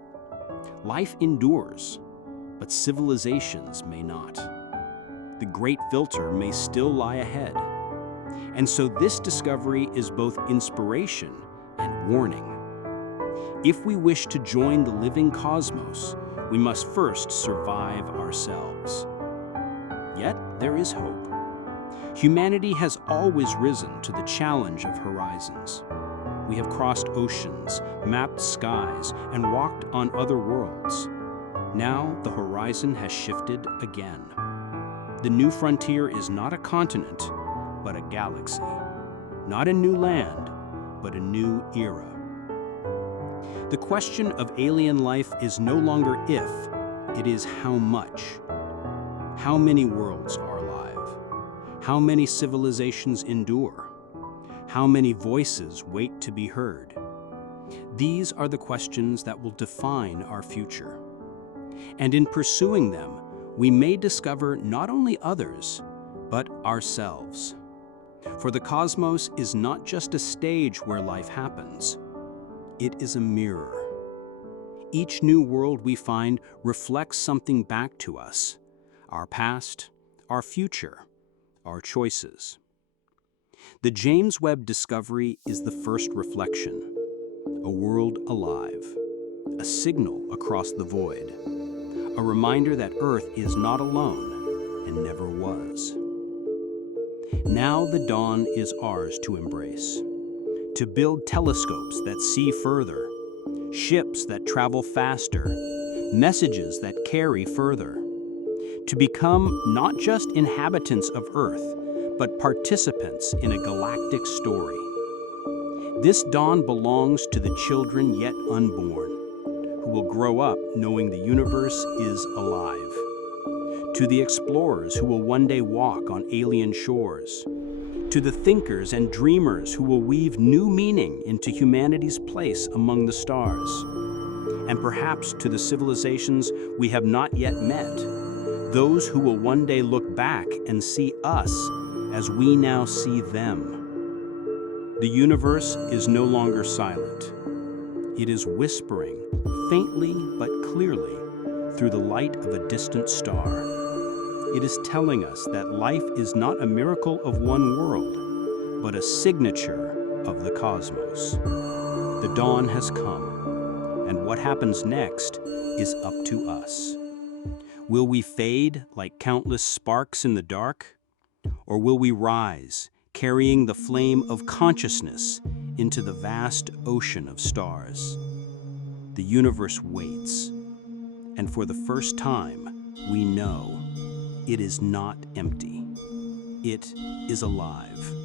Life endures, but civilizations may not. The great filter may still lie ahead. And so this discovery is both inspiration and warning. If we wish to join the living cosmos, we must first survive ourselves. Yet there is hope. Humanity has always risen to the challenge of horizons. We have crossed oceans, mapped skies, and walked on other worlds. Now the horizon has shifted again. The new frontier is not a continent, but a galaxy. Not a new land, but a new era. The question of alien life is no longer if, it is how much. How many worlds are alive? How many civilizations endure? How many voices wait to be heard? These are the questions that will define our future. And in pursuing them, we may discover not only others, but ourselves. For the cosmos is not just a stage where life happens. It is a mirror. Each new world we find reflects something back to us: our past, our future, our choices. The James Webb discovery is the first reflection, a world alive, a signal across the void, a reminder that Earth is not alone and never was. Now the dawn is ours to embrace, to build telescopes that see further, ships that travel faster, messages that carry further, to become not just inhabitants of Earth, but participants in a galactic story. This dawn belongs to the children yet unborn, who will grow up knowing the universe is alive, to the explorers who will one day walk on alien shores, to the thinkers and dreamers who will weave new meaning into humanity's place among the stars, and perhaps to the civilizations we have not yet met, those who will one day look back and see us as we now see them. The universe is no longer silent. It is whispering, faintly but clearly, through the light of a distant star. It is telling us that life is not a miracle of one world, but a signature of the cosmos. The dawn has come, and what happens next is up to us. Will we fade like countless sparks in the dark? Or will we rise, carrying the flame of consciousness into the vast ocean of stars? The universe waits, and for the first time, we know it is not empty. It is alive.